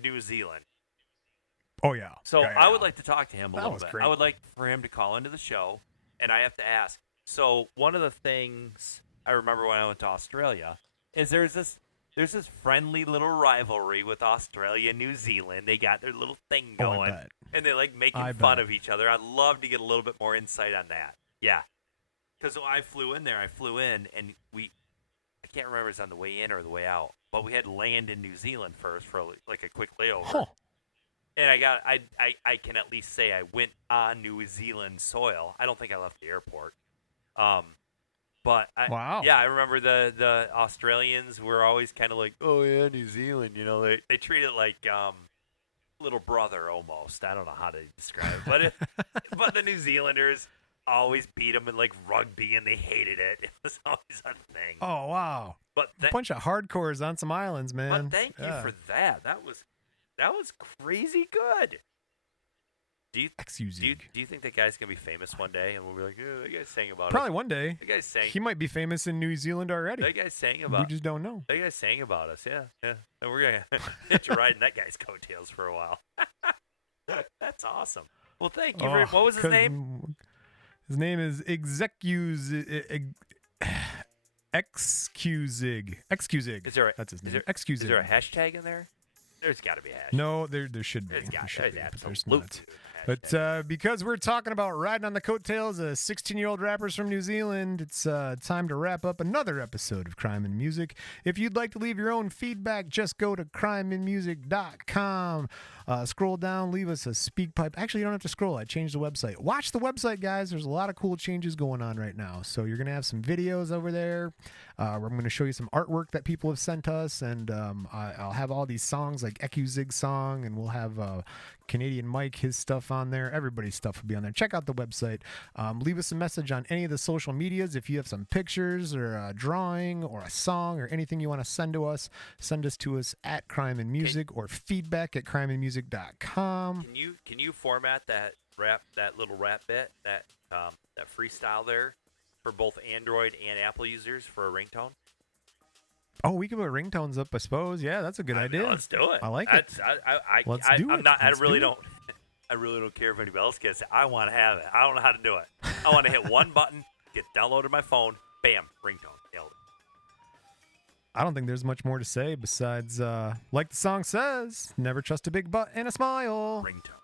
New Zealand. Oh yeah. So Yeah, I would yeah. like to talk to him a That little was bit. great. I would like for him to call into the show, and I have to ask. So one of the things I remember when I went to Australia is there's this friendly little rivalry with Australia and New Zealand. They got their little thing Oh, I going, bet. and they like making I fun bet. of each other. I'd love to get a little bit more insight on that. Yeah, because when I flew in, and I can't remember if it's on the way in or the way out, but we had to land in New Zealand first for like a quick layover. Huh. And I can at least say I went on New Zealand soil. I don't think I left the airport. But Wow. yeah, I remember the Australians were always kind of like, oh yeah, New Zealand. You know, they treat it like little brother almost. I don't know how to describe it, but the New Zealanders always beat them in like rugby, and they hated it. It was always a thing. Oh wow. But A bunch of hardcores on some islands, man. but thank you Yeah. for that. That was crazy good. Do you Excuse you. do you think that guy's gonna be famous one day, and we'll be like, oh, that guy's saying about Probably us. one day. That guy's saying. He might be famous in New Zealand already. That guy's saying We about. just don't know. That guy's saying about us. Yeah. And we're gonna hitch a ride in that guy's coattails for a while. That's awesome. Well, thank you. Oh, What was his 'cause name? His name is Excusig. Excusig. Is there a, That's his is name. there, Excusig. is there a hashtag in there? There's got to be a hashtag. No, there should be. There's There got should be, to but there's absolutely not. be a But hashtag. because we're talking about riding on the coattails of 16-year-old rappers from New Zealand, it's time to wrap up another episode of Crime and Music. If you'd like to leave your own feedback, just go to crimeandmusic.com. Scroll down, leave us a speak pipe. Actually, you don't have to scroll. I changed the website. Watch the website, guys. There's a lot of cool changes going on right now. So you're going to have some videos over there. I'm going to show you some artwork that people have sent us, and I'll have all these songs like Eku Zig song, and we'll have Canadian Mike, his stuff on there. Everybody's stuff will be on there. Check out the website. Leave us a message on any of the social medias. If you have some pictures or a drawing or a song or anything you want to send to us, send us to us at Crime and Music or feedback at crimeandmusic.com. Can you format that little rap bit, that freestyle there for both Android and Apple users for a ringtone? Oh, we can put ringtones up, I suppose. Yeah, that's a good idea. Let's do it. I like it. Let's do it. I really don't care if anybody else gets it. I want to have it. I don't know how to do it. I want to hit one button, get downloaded to my phone, bam, ringtone. Nailed it. I don't think there's much more to say besides, like the song says, never trust a big butt and a smile. Ringtone.